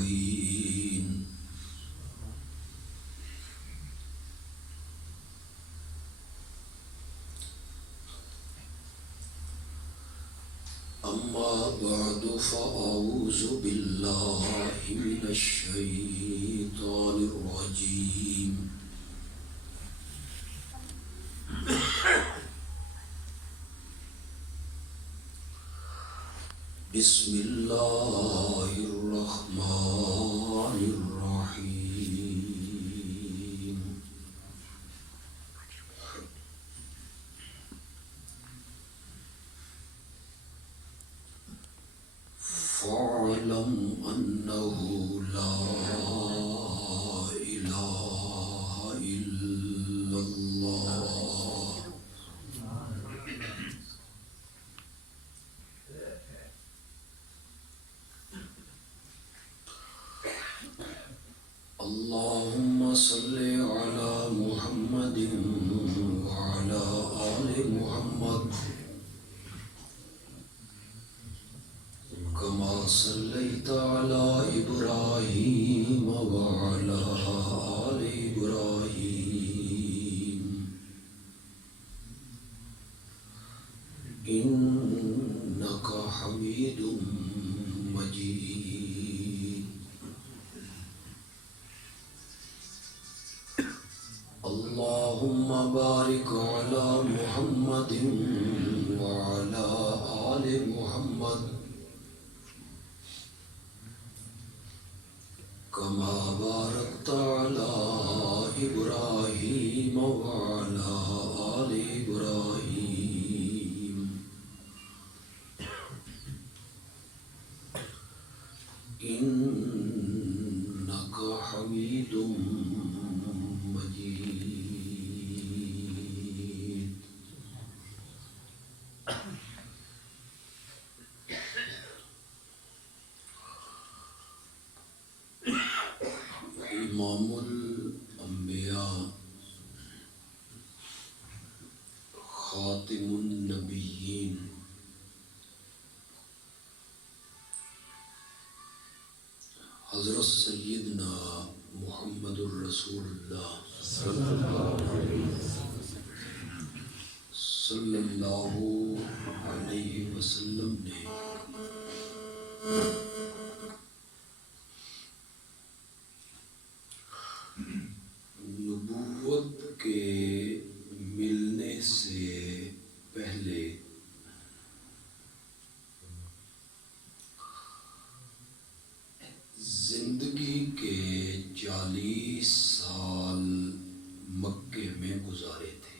أجمعين. أما بعد فأعوذ بالله من الشيطان الرجيم. بسم الله الرحمن الرحيم. فاعلم أنه لا إله إلا الله. اللهم صل على محمد وعلى آل محمد كما صليت على إبراهيم وعلى آل إبراهيم إنك حميد مجيد. اللهم بارك على محمد وعلى آل محمد كما باركت على إبراهيم وعلى آل إبراهيم إنك حميد مجيد. امام الانبیاء خاتم النبیین حضرت سیدنا محمد الرسول اللہ صلی اللہ علیہ وسلم نے نبوت کے ملنے سے پہلے زندگی کے 40 سال مکے میں گزارے تھے.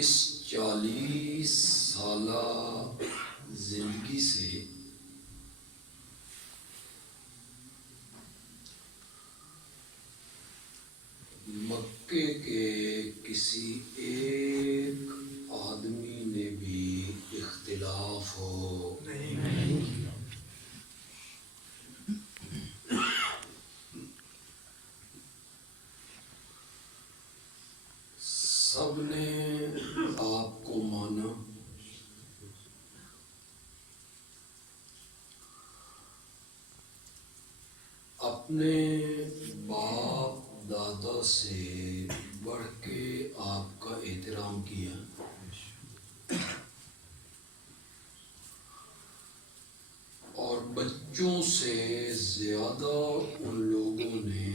اس 40 سالہ زندگی سے مکے کے کسی ایک آدمی نے بھی اختلاف ہو نہیں. سب نے آپ کو مانا. اپنے باپ دادا سے بڑھ کے آپ کا احترام کیا. اور بچوں سے زیادہ ان لوگوں نے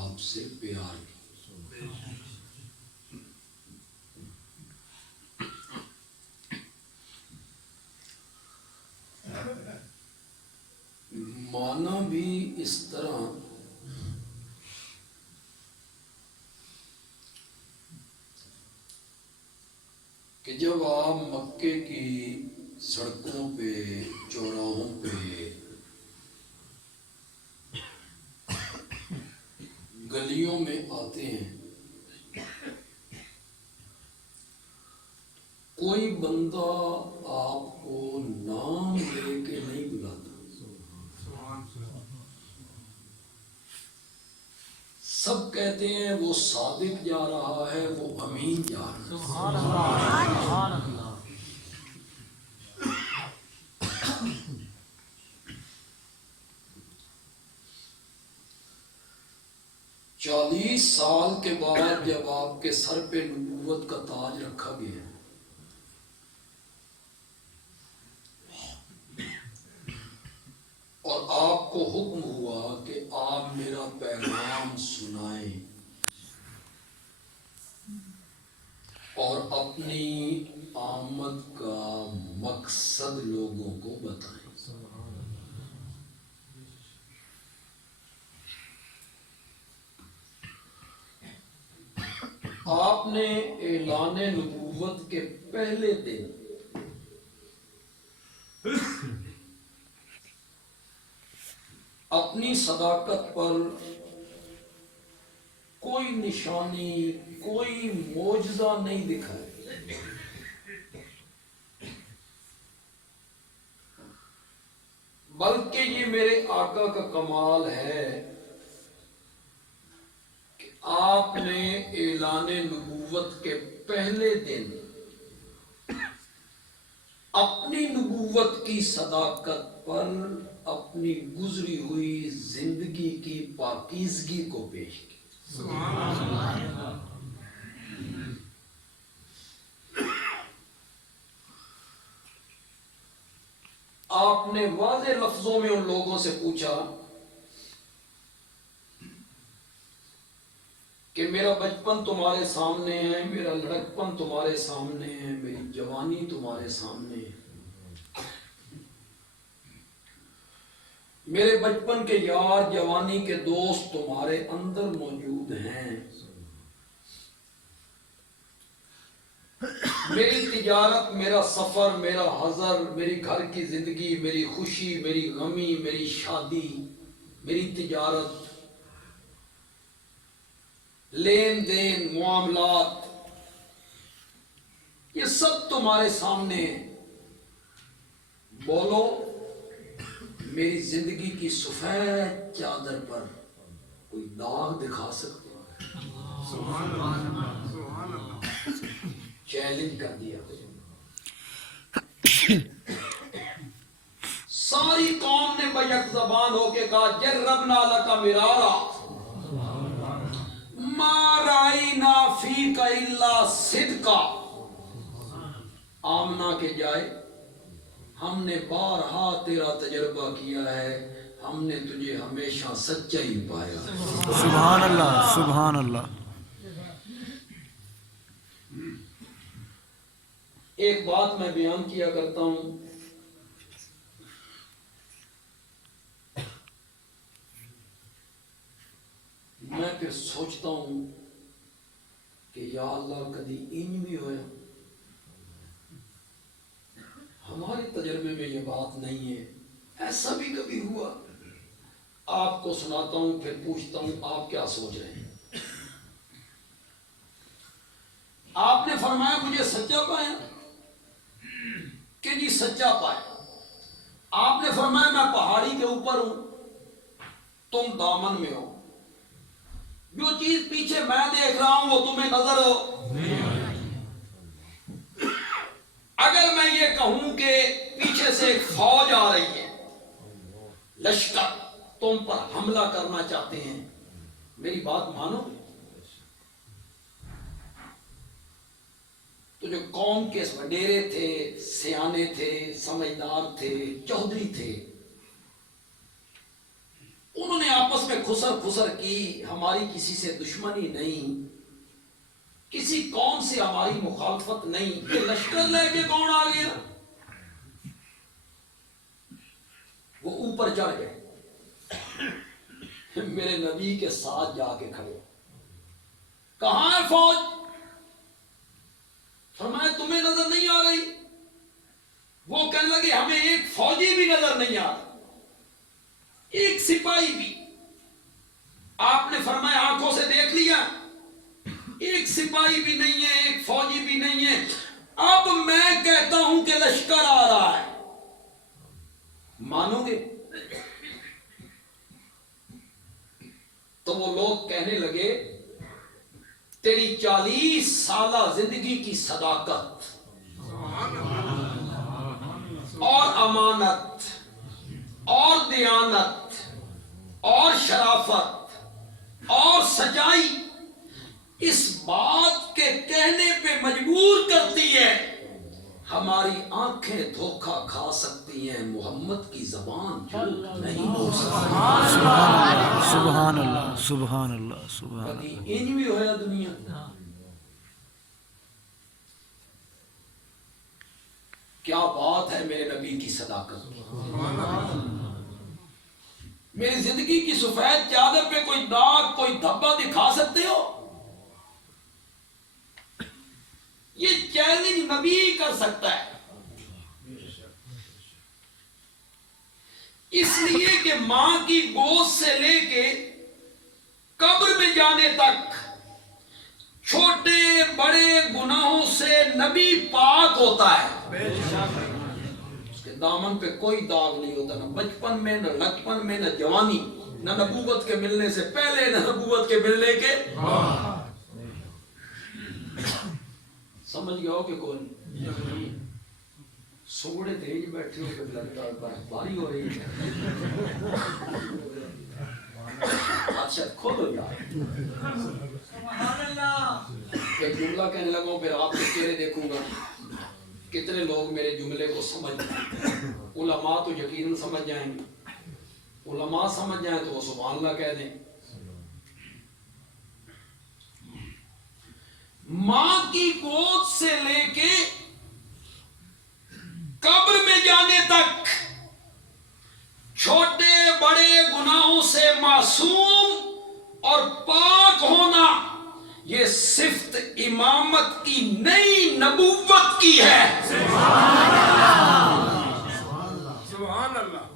آپ سے پیار کیا. مانا بھی اس طرح کہ جب آپ مکے کی سڑکوں پہ چوراہوں پہ گلیوں میں آتے ہیں کوئی بندہ آپ کو نام لے کے نہیں بلاتا. سب کہتے ہیں وہ صادق جا رہا ہے، وہ امین جا رہا ہے۔ سبحان اللہ سبحان اللہ۔ 40 سال کے بعد جب آپ کے سر پہ نبوت کا تاج رکھا گیا اور آپ کو حکم ہوا کہ آپ میرا پیغام سنائیں اور اپنی آمد کا مقصد لوگوں کو بتائیں، آپ نے اعلان نبوت کے پہلے دن اپنی صداقت پر کوئی نشانی، کوئی معجزہ نہیں دکھایا، بلکہ یہ میرے آقا کا کمال ہے کہ آپ نے اعلان نبوت کے پہلے دن اپنی نبوت کی صداقت پر اپنی گزری ہوئی زندگی کی پاکیزگی کو پیش کی۔ آپ نے واضح لفظوں میں ان لوگوں سے پوچھا کہ میرا بچپن تمہارے سامنے ہے، میرا لڑکپن تمہارے سامنے ہے، میری جوانی تمہارے سامنے ہے، میرے بچپن کے یار، جوانی کے دوست تمہارے اندر موجود ہیں، میری تجارت، میرا سفر، میرا حضر، میری گھر کی زندگی، میری خوشی، میری غمی، میری شادی، میری تجارت، لین دین، معاملات، یہ سب تمہارے سامنے ہیں، بولو میری زندگی کی سفید چادر پر کوئی داغ دکھا سکتے ہو؟ چیلنج کر دیا۔ ساری قوم نے بیک زبان ہو کے کہا جربنا لک مرارا ما رأینا فیک الا صدقا، آمنہ کے جائے ہم نے بارہا تیرا تجربہ کیا ہے، ہم نے تجھے ہمیشہ سچا ہی پایا۔ سبحان اللہ سبحان اللہ۔ ایک بات میں بیان کیا کرتا ہوں، میں پھر سوچتا ہوں کہ یا اللہ کدی انج بھی ہویا، ہمارے تجربے میں یہ بات نہیں ہے، ایسا بھی کبھی ہوا؟ آپ کو سناتا ہوں پھر پوچھتا ہوں آپ کیا سوچ رہے ہیں۔ آپ نے فرمایا مجھے سچا پایا کہ جی سچا پایا۔ آپ نے فرمایا میں پہاڑی کے اوپر ہوں، تم دامن میں ہو، جو چیز پیچھے میں دیکھ رہا ہوں وہ تمہیں نظر ہو؟ اگر میں یہ کہوں کہ پیچھے سے ایک فوج آ رہی ہے، لشکر تم پر حملہ کرنا چاہتے ہیں، میری بات مانو؟ تو جو قوم کے وڈیرے تھے، سیانے تھے، سمجھدار تھے، چودھری تھے، انہوں نے آپس میں خسر خسر کی، ہماری کسی سے دشمنی نہیں، کسی قوم سے ہماری مخالفت نہیں، یہ لشکر لے کے کون آ گیا؟ وہ اوپر چڑھ گئے، میرے نبی کے ساتھ جا کے کھڑے، کہاں ہے فوج؟ فرمایا تمہیں نظر نہیں آ رہی؟ وہ کہنے لگے ہمیں ایک فوجی بھی نظر نہیں آ رہا، ایک سپاہی بھی۔ آپ نے فرمایا آنکھوں سے دیکھ لیا؟ ایک سپاہی بھی نہیں ہے، ایک فوجی بھی نہیں ہے۔ اب میں کہتا ہوں کہ لشکر آ رہا ہے، مانو گے؟ تو وہ لوگ کہنے لگے تیری 40 سالہ زندگی کی صداقت اور امانت اور دیانت اور شرافت اور سچائی اس بات کے کہنے پہ مجبور کرتی ہے ہماری آنکھیں دھوکہ کھا سکتی ہیں، محمد کی زبان جھوٹ نہیں بول سکتی۔ سبحان اللہ سبحان اللہ سبحان اللہ۔ کبھی انج بھی ہویا دنیا، کیا بات ہے میرے نبی کی صداقت کی۔ میری زندگی کی سفید چادر پہ کوئی داغ کوئی دھبا دکھا سکتے ہو؟ یہ چیلنج نبی ہی کر سکتا ہے، اس لیے کہ ماں کی گود سے لے کے قبر میں جانے تک چھوٹے بڑے گناہوں سے نبی پاک ہوتا ہے، اس کے دامن پہ کوئی داغ نہیں ہوتا، نہ بچپن میں نہ لڑکپن میں نہ جوانی، نہ نبوت کے ملنے سے پہلے نہ نبوت کے ملنے کے۔ سمجھ گیا ہو کہ کون سوڑے تیج بیٹھے ہو کہ لگتا ہے برفباری ہو رہی ہے، اچھا کھولو یار۔ ایک جملہ کہنے لگا پھر آپ کے چہرے دیکھوں گا کتنے لوگ میرے جملے کو سمجھ جائیں۔ علماء تو یقیناً سمجھ جائیں گے، علماء سمجھ جائیں تو وہ سبحان اللہ کہہ دیں۔ ماں کی گود سے لے کے قبر میں جانے تک چھوٹے بڑے گناہوں سے معصوم اور پاک ہونا یہ صفت امامت کی نئی نبوت کی ہے۔ سبحان اللہ۔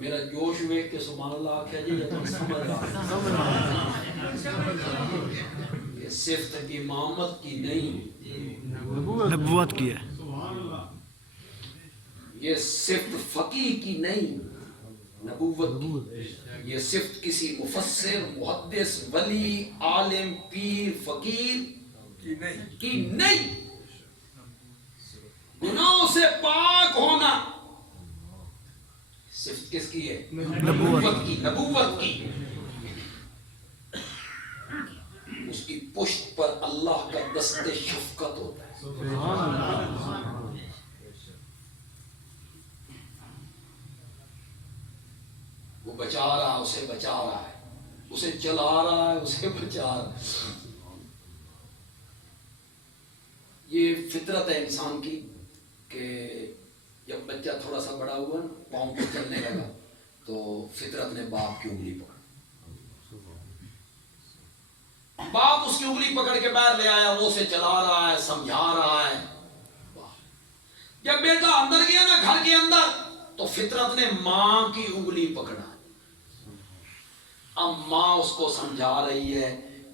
میرا جوش ویک کے سبحان اللہ آکھا جی یہ تو سمجھ رہا یہ صفت امامت کی نئی نبوت کی ہے، یہ صفت فقیہ کی نہیں نبوت کی، یہ صفت کسی مفسر محدث ولی عالم پیر فقیر کی نہیں۔ گناہوں سے پاک ہونا صفت کس کی ہے؟ نبوت کی، نبوت کی۔ اس کی پشت پر اللہ کا دست شفقت ہوتا ہے۔ وہ بچا رہا ہے، اسے بچا رہا ہے، اسے چلا رہا ہے، اسے بچا رہا ہے۔ یہ فطرت ہے انسان کی کہ جب بچہ تھوڑا سا بڑا ہوا نا پاؤں پہ چلنے لگا تو فطرت نے باپ کی انگلی پکڑ، باپ اس کی انگلی پکڑ کے باہر لے آیا، وہ اسے چلا رہا ہے، سمجھا رہا ہے۔ جب بیٹا اندر گیا نا گھر کے اندر تو فطرت نے ماں کی انگلی پکڑا، اب ماں اس کو سمجھا رہی ہے،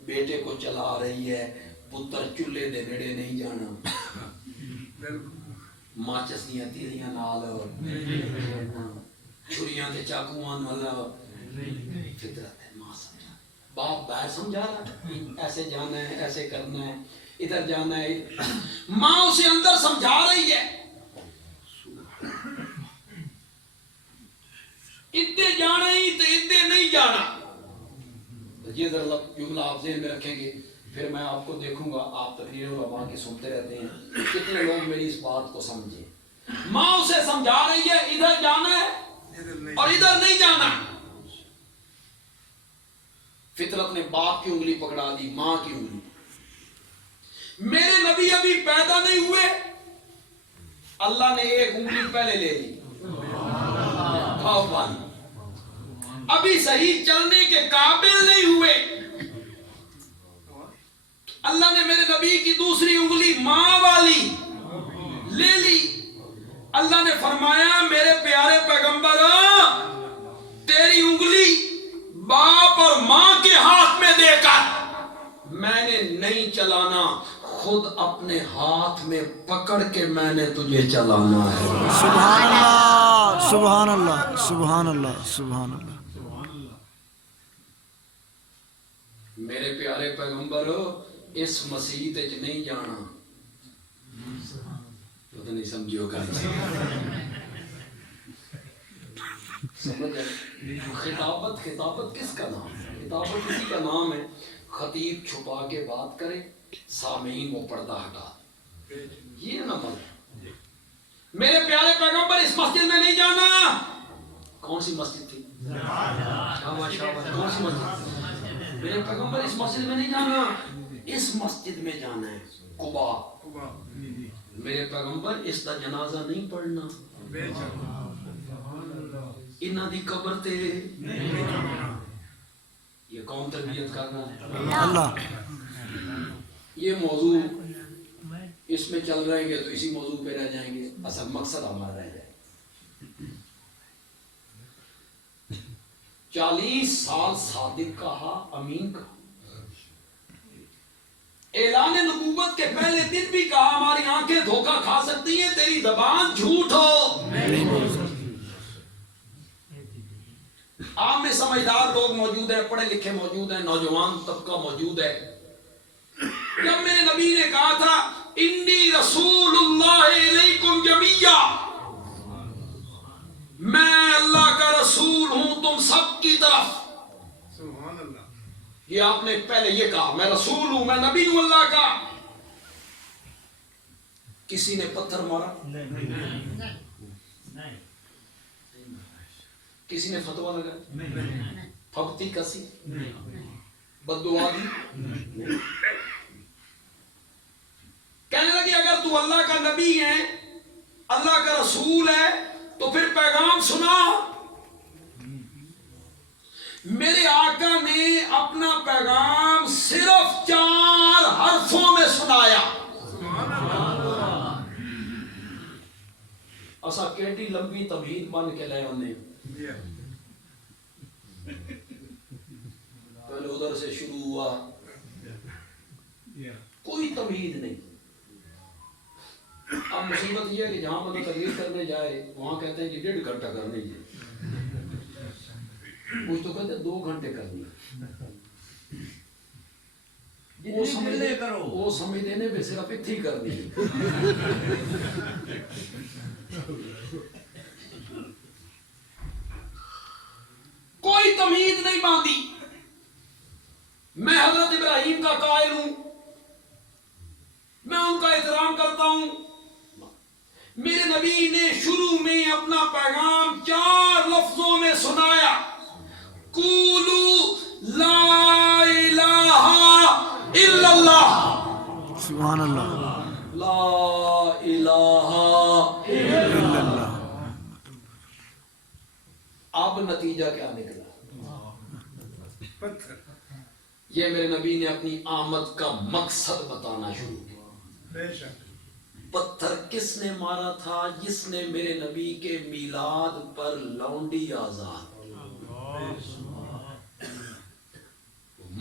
بیٹے کو چلا رہی ہے، پتر چولہے دے نیڑے نہیں جانا، ماچس دیاں تیریاں نال چھریاں تے چاقواں نال، فطرت ہے ماں سمجھا، باپ باہر سمجھا رہا ایسے جانا ہے، ایسے کرنا ہے، ادھر جانا ہے، ماں اسے اندر سمجھا رہی ہے ادھر جانا ہی تو ادھر نہیں جانا۔ یہ ذرا جملہ آپ ذہن میں رکھیں گے، پھر میں آپ کو دیکھوں گا، آپ تقریر علماء کی سنتے رہتے ہیں، کتنے لوگ میری اس بات کو سمجھیں۔ ماں اسے سمجھا رہی ہے ادھر جانا ہے اور ادھر نہیں جانا۔ فطرت نے باپ کی انگلی پکڑا دی، ماں کی انگلی۔ میرے نبی ابھی پیدا نہیں ہوئے، اللہ نے ایک انگلی پہلے لے لی، ابھی صحیح چلنے کے قابل نہیں ہوئے، اللہ نے میرے نبی کی دوسری انگلی ماں والی لے لی۔ اللہ نے فرمایا میرے پیارے پیغمبر تیری انگلی باپ اور ماں کے ہاتھ میں دے کر میں نے نہیں چلانا، خود اپنے ہاتھ میں پکڑ کے میں نے تجھے چلانا ہے۔ سبحان اللہ سبحان اللہ سبحان اللہ سبحان اللہ۔ میرے پیارے پیغمبر اس مسجد وچ نہیں جانا تو نہیں سمجھو گا سمجھ خطابت کس کا نام ہے؟ خطابت اسی کا نام ہے خطیب چھپا کے بات کرے سامعین وہ پردہ ہٹا دے، یہ نہ مطلب میرے پیارے پیغمبر اس مسجد میں نہیں جانا. کون سی مسجد تھی؟ شاباش شاباش، کون سی مسجد؟ میرے پیغمبر اس مسجد میں نہیں جانا، اس مسجد میں جانا ہے قباء. میرے پیغمبر اس کا جنازہ نہیں پڑھنا، انہاں دی قبر تے یہ کون تربیت کرنا ہے؟ اللہ. یہ موضوع اس میں چل رہے گے تو اسی موضوع پہ رہ جائیں گے، اصل مقصد ہمارا رہ جائے. 40 سال صادق کہا، امین کہا، اعلان نبوت کے پہلے دن بھی کہا ہماری آنکھیں دھوکہ کھا سکتی ہیں، تیری زبان جھوٹ ہو. آپ میں سمجھدار لوگ موجود ہیں، پڑھے لکھے موجود ہیں، نوجوان طبقہ موجود ہے. جب میرے نبی نے کہا تھا انی رسول اللہ علیکم جمیعا، میں اللہ کا رسول ہوں تم سب کی طرف، سبحان اللہ. یہ آپ نے پہلے یہ کہا میں رسول ہوں، میں نبی ہوں اللہ کا. کسی نے پتھر مارا؟ کسی نے فتوا لگا؟ پھپتی کسی؟ بددعا دی؟ کہنے لگی اگر تو اللہ کا نبی ہے، اللہ کا رسول ہے تو پھر پیغام سنا. میرے آقا نے اپنا پیغام صرف 4 حرفوں میں سنایا. اسا کیڈی لمبی تمہید بن کے لے آنے، پہلے ادھر سے شروع ہوا، کوئی تمہید نہیں. اب مصیبت یہ ہے کہ جہاں بندہ تقریر کرنے جائے وہاں کہتے ہیں کہ 1.5 گھنٹہ کرنے جائے، کچھ تو کہتے ہیں 2 گھنٹے کرنی. وہ سمجھ دینے پہ صرف اتھی کرنی. کوئی تمہید نہیں باندھی. میں حضرت ابراہیم کا قائل ہوں، میں ان کا احترام کرتا ہوں. میرے نبی نے شروع میں اپنا پیغام 4 لفظوں میں سنایا، قولوا لا الہ الا اللہ. سبحان اللہ. لا الہ الا اللہ. اب نتیجہ کیا نکلا؟ پتھر. یہ میرے نبی نے اپنی آمد کا مقصد بتانا شروع کیا. بے شک. پتھر کس نے مارا تھا؟ جس نے میرے نبی کے میلاد پر لونڈی آزاد.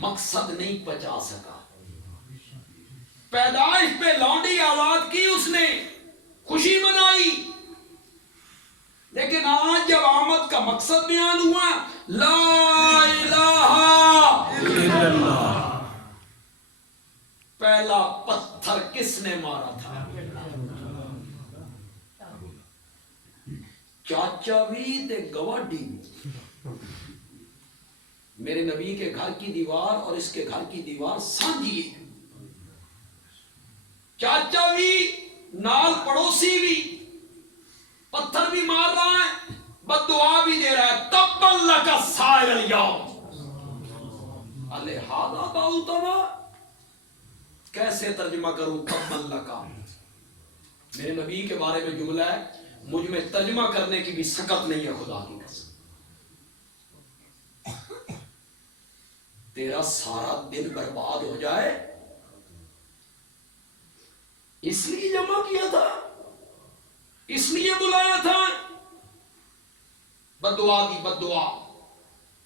مقصد نہیں پچا سکا، پیدائش پہ لونڈی آزاد کی اس نے، خوشی منائی. لیکن آج جب آمد کا مقصد بیان ہوا، لا الہ الا اللہ. پہلا پتھر کس نے مارا تھا؟ چاچا بھی تے گواڈی بھی. میرے نبی کے گھر کی دیوار اور اس کے گھر کی دیوار سانجھی ہے. چاچا بھی نال پڑوسی بھی، پتھر بھی مار رہا ہے، بددعا بھی دے رہا ہے. تبا لک سائر الیوم الہذا دعوتنا. کیسے ترجمہ کروں تبا لک؟ میرے نبی کے بارے میں جملہ ہے، مجھ میں ترجمہ کرنے کی بھی سکت نہیں ہے. خدا کی قسم تیرا سارا دن برباد ہو جائے اس لیے جمع کیا تھا، اس لیے بلایا تھا. بددعا دی بددعا.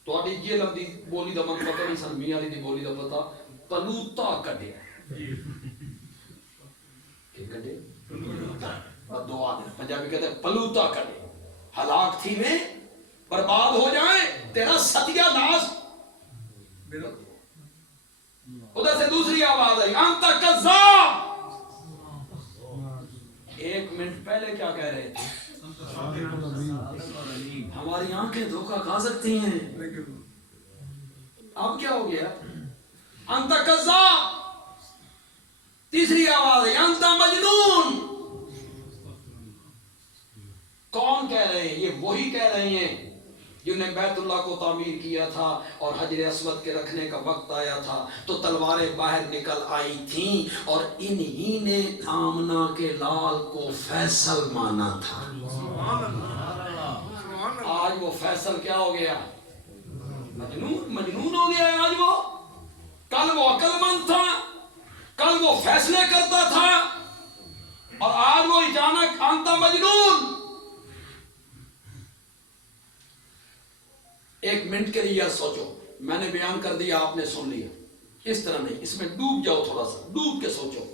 تھوڑی جی لفظی بولی دا من پتہ نہیں سن، میاں علی دی بولی دا پتہ. پلوتا کڈے کہ کڈے بددعا دے. پنجابی کہتے ہیں پلوتا کڈے. ہلاک تھی میں برباد ہو جائیں، تیرا ستیہ ناز. ادھر سے دوسری آواز آئی انت کذاب. 1 منٹ پہلے کیا کہہ رہے تھے؟ ہماری آنکھیں دھوکہ کھا سکتی ہیں. اب کیا ہو گیا؟ انت کذاب. تیسری آواز ہے انت مجنون. کون کہہ رہے ہیں؟ یہ وہی کہہ رہے ہیں جنہوں نے بیت اللہ کو تعمیر کیا تھا اور حجر اسود کے رکھنے کا وقت آیا تھا تو تلواریں باہر نکل آئی تھیں اور انہی نے آمنہ کے لال کو فیصل مانا تھا. آج وہ فیصل کیا ہو گیا؟ مجنون ہو گیا ہے آج وہ. کل وہ عقل مند تھا, کل وہ فیصلے کرتا تھا, اور آج وہ اچانک انت مجنون. 1 منٹ کے لیے سوچو, میں نے بیان کر دیا, آپ نے سن لیا. اس طرح نہیں, اس میں ڈوب جاؤ, تھوڑا سا ڈوب کے سوچو.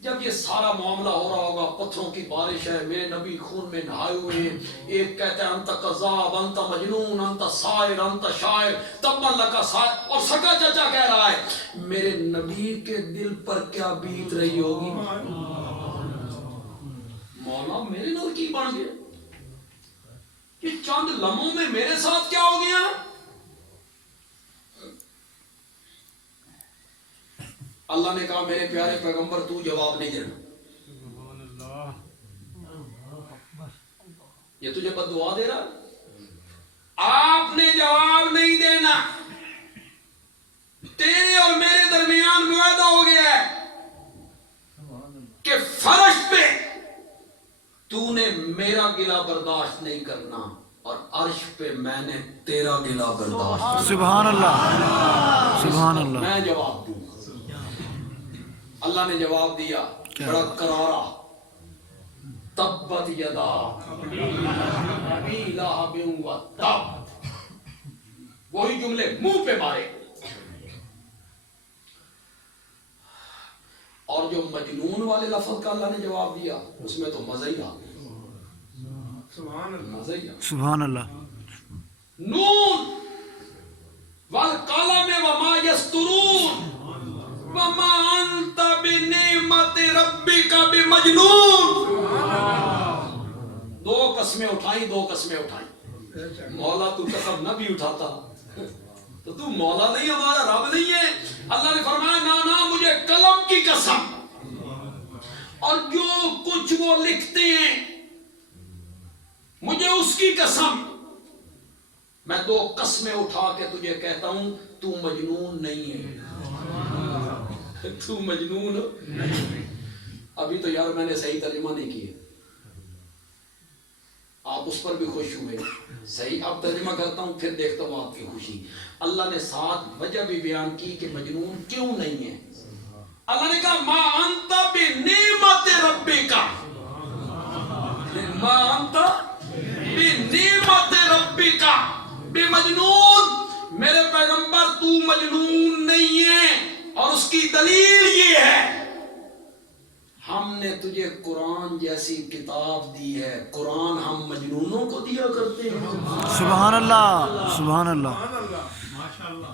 جب یہ سارا معاملہ ہو رہا ہوگا, پتھروں کی بارش ہے, میرے نبی خون میں نہائے ہوئے ہیں, ایک کہتا ہے انت کذاب, انت مجنون, انت ساحر, انت شاعر, تبا لکا ساحر, اور سکا چچا کہہ رہا ہے. میرے نبی کے دل پر کیا بیت رہی ہوگی؟ مولا میرے نال کی بن گیا؟ کہ چند لمحوں میں میرے ساتھ کیا ہو گیا؟ اللہ نے کہا میرے پیارے پیغمبر تو جواب نہیں دینا. یہ تجھے بد دعا دے رہا, آپ نے جواب نہیں دینا. تیرے اور میرے درمیان معاہدہ ہو گیا ہے کہ فرش پہ تو نے میرا گلہ برداشت نہیں کرنا اور عرش پہ میں نے تیرا گلہ برداشت. سبحان اللہ, سبحان اللہ. میں جواب دوں گا. اللہ نے جواب دیا بڑا کرارا, تبت یدا ابی لہب و تب. وہی جملے منہ پہ مارے. اور جو مجنون والے لفظ کا اللہ نے جواب دیا اس میں تو مزہ ہی آ گیا. مزہ ہی آ گیا. سبحان اللہ. نون والقلم وما یسطرون وما انت بنعمت ربک بمجنون. 2 قسمیں اٹھائیں, 2 قسمیں اٹھائیں. مولا تو قسم نہ بھی اٹھاتا تو تو مولا نہیں, ہمارا رب نہیں ہے. اللہ نے فرمایا نا مجھے قلم کی قسم, اور جو کچھ وہ لکھتے ہیں مجھے اس کی قسم. میں 2 قسمیں اٹھا کے تجھے کہتا ہوں تو مجنون نہیں ہے. تو مجنون نہیں. ابھی تو یار میں نے صحیح ترجمہ نہیں کیا, آپ اس پر بھی خوش ہوئے. صحیح اب ترجمہ کرتا ہوں پھر دیکھتا ہوں آپ کی خوشی. اللہ نے 7 وجہ بھی بیان کی کہ مجنون کیوں نہیں ہے. اللہ نے کہا ما انت بنعمت ربک, ما انت بنعمت ربک بمجنون. میرے پیغمبر تو مجنون نہیں ہے, اور اس کی دلیل یہ ہے ہم نے تجھے قرآن جیسی کتاب دی ہے. قرآن ہم مجنونوں کو دیا کرتے ہیں. سبحان اللہ, سبحان اللہ.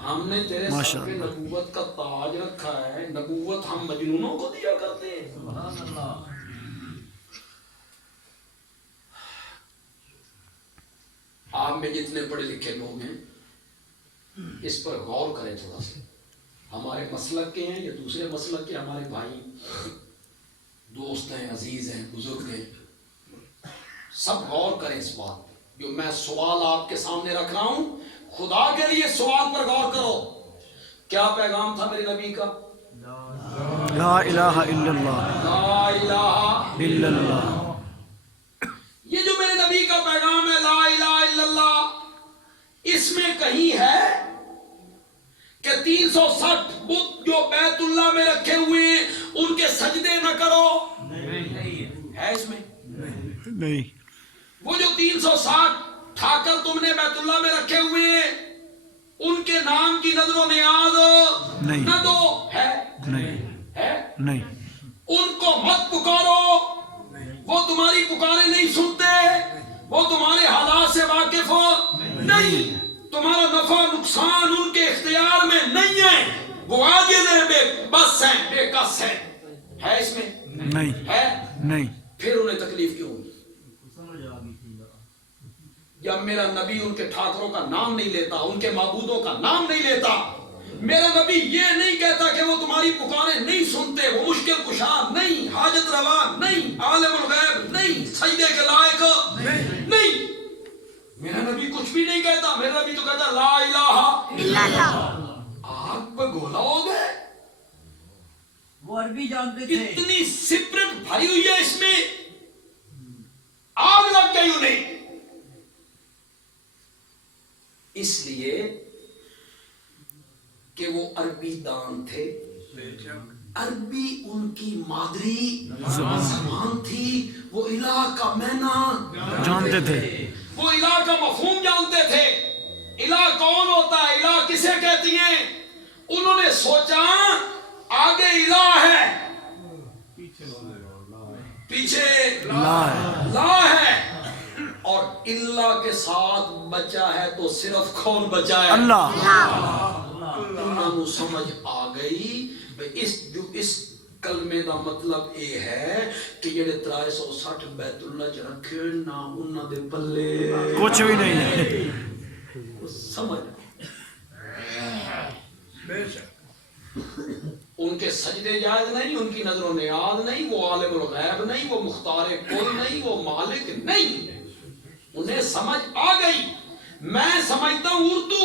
ہم نے تیرے سر پہ نبوت کا تاج رکھا ہے, نبوت ہم مجنونوں کو دیا کرتے ہیں. آپ میں جتنے پڑھے لکھے لوگ ہیں اس پر غور کریں تھوڑا سا. ہمارے مسلک کے ہیں یا دوسرے مسلک کے ہمارے بھائی دوست ہیں, عزیز ہیں, بزرگ ہیں, سب غور کریں اس بات پہ. جو میں سوال آپ کے سامنے رکھ رہا ہوں, خدا کے لیے سوال پر غور کرو. کیا پیغام تھا میرے نبی کا؟ لا الہ الا اللہ, لا الہ الا اللہ. یہ جو میرے نبی کا پیغام ہے لا الہ الا اللہ, اس میں کہیں ہے کہ 360 بت جو بیت اللہ میں رکھے ہوئے ہیں ان کے سجدے نہ کرو؟ ہے اس میں؟ نہیں. وہ جو 360 ٹھاکر تم نے بیت اللہ میں رکھے ہوئے ہیں ان کے نام کی نظر و نیاز نہیں. نہ دو؟ ہے؟ نہیں. ہے؟ نہیں. ان کو مت پکارو, وہ تمہاری پکارے نہیں سنتے, وہ تمہارے حالات سے واقف ہو نہیں, تمہارا نفع نقصان ان کے اختیار میں نہیں ہے, وہ عاجز بے بس ہیں، بے کس ہیں، ہے اس میں نہیں ہے؟ نہیں پھر انہیں تکلیف کیوں ہوئی؟ جب میرا نبی ان کے ٹھاکروں کا نام نہیں لیتا، ان کے معبودوں کا نام نہیں لیتا، میرا نبی یہ نہیں کہتا کہ وہ تمہاری پکاریں نہیں سنتے، وہ مشکل کشا نہیں، حاجت روا نہیں، عالم الغیب نہیں، سجدے کے لائق نہیں، میرا نبی کچھ بھی نہیں کہتا، میرا نبی تو کہتا لا الہ الا اللہ۔ آپ گولا ہو گئے، وہ عربی جانتے تھے، اتنی سپرٹ بھری ہوئی ہے اس میں، آگ لگ گئی انہیں۔ اس لیے کہ وہ عربی دان تھے، بے شک عربی ان کی مادری زبان تھی، وہ الہ کا معنی جانتے تھے، وہ الہ کا مفہوم جانتے تھے، الہ کون ہوتا ہے، الہ کسے کہتی ہیں۔ انہوں نے سوچا آگے الہ ہے، پیچھے لا ہے، لا ہے، اور اللہ کے ساتھ بچا ہے تو صرف کون بچا ہے؟ اللہ۔ انہوں نے سمجھ آ گئی اس کلمے دا مطلب یہ ہے کہ جڑے 360 بیت اللہ چ رکھے نہ انہاں دے پلے کچھ بھی نہیں ہے، سمجھ بے شک ان کے سجدے جائز نہیں، ان کی نظر و نیاز نہیں، وہ عالم الغیب نہیں، وہ مختار کل نہیں، وہ مالک نہیں۔ انہیں سمجھ آ گئی۔ میں سمجھتا ہوں اردو،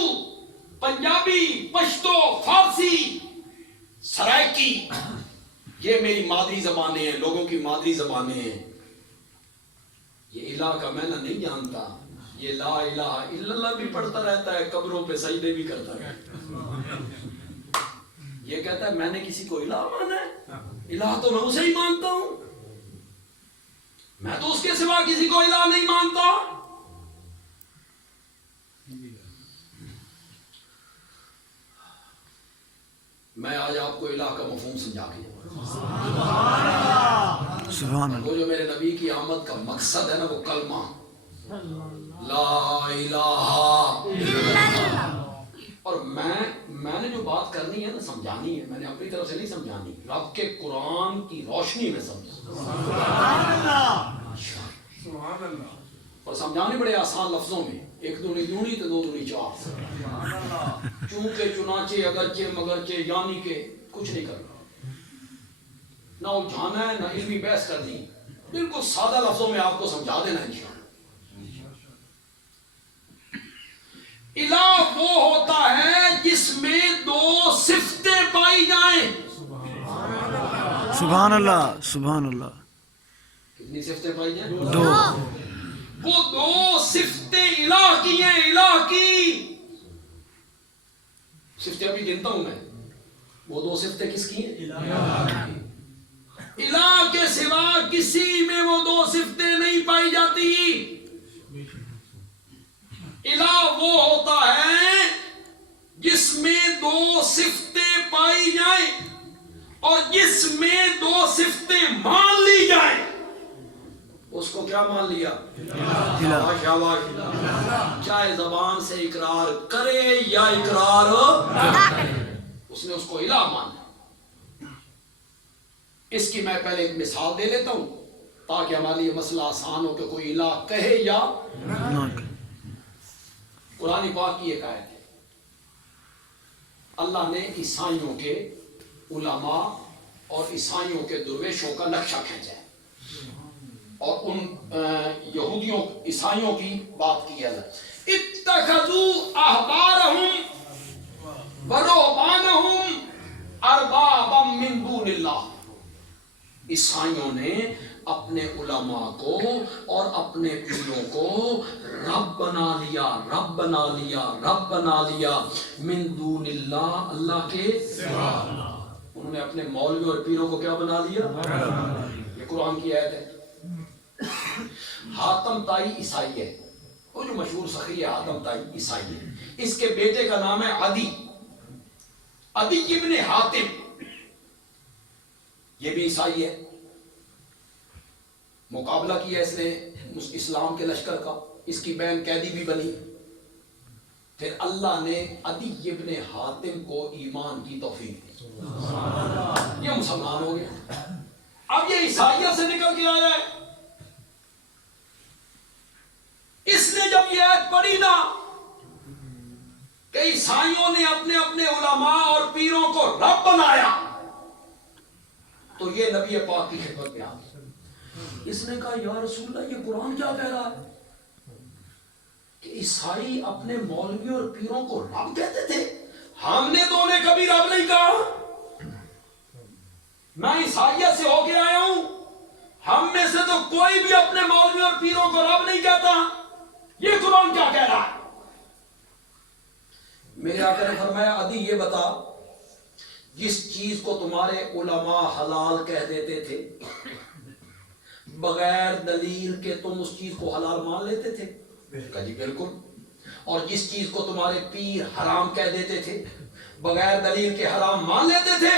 پنجابی، پشتو، فارسی، سرائکی، یہ میری مادری زبانیں ہیں، لوگوں کی مادری زبانیں ہیں۔ یہ الہ کا معنی نہیں جانتا، یہ لا الہ الا اللہ بھی پڑھتا رہتا ہے، قبروں پہ سجدے بھی کرتا رہتا ہے۔ یہ کہتا ہے میں نے کسی کو الہ مانا ہے، الہ تو میں اسے ہی مانتا ہوں، میں تو اس کے سوا کسی کو الہ نہیں مانتا۔ میں آج آپ کو الہ کا مفہوم سمجھا کے جاؤں۔ سبحان اللہ، وہ جو میرے نبی کی آمد کا مقصد ہے نا، وہ کلمہ لا الہ الا اللہ۔ اور میں نے جو بات کرنی ہے نا، سمجھانی ہے، میں نے اپنی طرف سے نہیں سمجھانی، رب کے قرآن کی روشنی میں سمجھا، سبحان اللہ اور سمجھانے بڑے آسان لفظوں میں، ایک دونی دونی تو دو دونی چار، چونکہ چنانچہ اگرچہ مگرچہ یعنی کہ کچھ نہیں کرنا، نہ الجھانا ہے نہ علمی بحث کرنی، بالکل سادہ لفظوں میں آپ کو سمجھا دینا انشاءاللہ۔ الہ وہ ہوتا ہے جس میں دو صفتیں پائی جائیں۔ سبحان اللہ، سبحان اللہ، کتنی صفتیں پائی جائیں؟ دو، وہ دو صفتیں الہ کی ہیں، الہ کی صفتیں ابھی گنتا ہوں میں، وہ دو صفتیں کس کی ہیں؟ الہ کے سوا کسی میں وہ دو صفتیں نہیں پائی جاتی۔ الہ وہ ہوتا ہے جس میں دو صفتیں پائی جائیں اور جس میں دو صفتیں مان لی جائیں، اس کو کیا مان لیا؟ شاباش شاباش، چاہے زبان سے اقرار کرے یا اقرار نہ کرے، اس نے اس کو الہ مانا۔ اس کی میں پہلے ایک مثال دے لیتا ہوں تاکہ ہمارے لیے مسئلہ آسان ہو کہ کوئی الہ کہے یا نہ کہ- قرآن پاک کی ایک آیت ہے، اللہ نے عیسائیوں کے علماء اور عیسائیوں کے درویشوں کا نقشہ کھینچا ہے، اور ان یہودیوں عیسائیوں کی بات کی ہے۔ اتخذوا احبارهم ورهبانهم اربابا من دون اللہ، عیسائیوں نے اپنے علماء کو اور اپنے پیروں کو رب بنا لیا، رب بنا لیا، رب بنا لیا، من دون اللہ، اللہ کے سوا۔ انہوں نے اپنے مولوی اور پیروں کو کیا بنا لیا؟ یہ قرآن کی آیت ہے۔ حاتم تائی عیسائی ہے، وہ جو مشہور سخی ہے حاتم تائی عیسائی ہے، اس کے بیٹے کا نام ہے عدی، عدی ابن حاتم، یہ بھی عیسائی ہے۔ مقابلہ کیا اس نے اسلام کے لشکر کا، اس کی بہن قیدی بھی بنی، پھر اللہ نے عدی ابن حاتم کو ایمان کی توفیق دی، یہ مسلمان ہو گیا۔ اب یہ عیسائیت سے نکل کے آیا ہے، اس نے جب یہ آیت پڑھی نا کہ عیسائیوں نے اپنے اپنے علماء اور پیروں کو رب بنایا، تو یہ نبی پاک کی خدمت میں آ گیا۔ اس نے کہا یا رسول اللہ یہ قرآن کیا کہہ رہا ہے کہ عیسائی اپنے مولوی اور پیروں کو رب کہتے تھے؟ ہم نے تو انہیں کبھی رب نہیں کہا، میں عیسائیت سے ہو کے آیا ہوں، ہم میں سے تو کوئی بھی اپنے مولوی اور پیروں کو رب نہیں کہتا، یہ قرآن کیا کہہ رہا ہے؟ میرے آقا نے فرمایا عدی یہ بتا، جس چیز کو تمہارے علماء حلال کہہ دیتے تھے بغیر دلیل کے تم اس چیز کو حلال مان لیتے تھے؟ کہا جی بالکل۔ اور جس چیز کو تمہارے پیر حرام کہہ دیتے تھے بغیر دلیل کے حرام مان لیتے تھے؟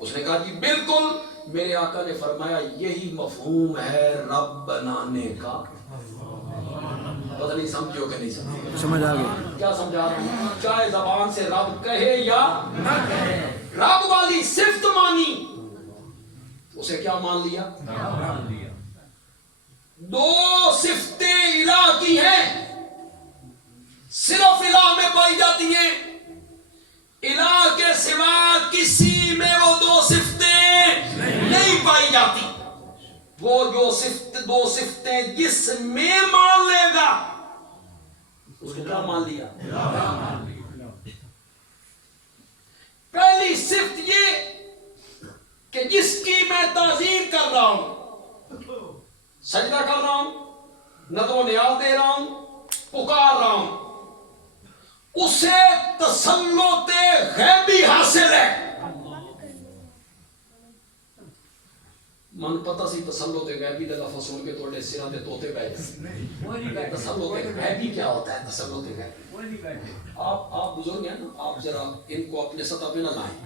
اس نے کہا جی بالکل۔ میرے آقا نے فرمایا یہی مفہوم ہے رب بنانے کا۔ پتہ نہیں سمجھو کہ نہیں سمجھو؟ سمجھ آ گئی۔ کیا سمجھا رہا ہوں؟ چاہے زبان سے رب کہے یا نہ کہے، رب والی صفت مانی، اسے کیا مان لیا؟ دو صفتیں الہ کی ہیں، صرف الہ میں پائی جاتی ہیں، الہ کے سوا کسی میں وہ دو صفتیں نہیں پائی جاتی۔ وہ جو دو صفتیں جس میں مان لے گا اس کو کیا مان لیا؟ پہلی صفت یہ کہ جس کی میں تعظیم کر رہا ہوں، سجدہ کر رہا ہوں، نظر و نیاز دے رہا ہوں، پکار رہا ہوں، اسے تسلط غیبی حاصل ہے۔ من پتہ سی تسلط غیبی کا لفظ سن کے توڑے سرا دے توتے بیٹھے۔ تسلط غیبی کیا ہوتا ہے؟ تسلط غیبی آپ بزرگ ہیں نا، آپ ذرا ان کو اپنے سطح پہ نہ لائیں،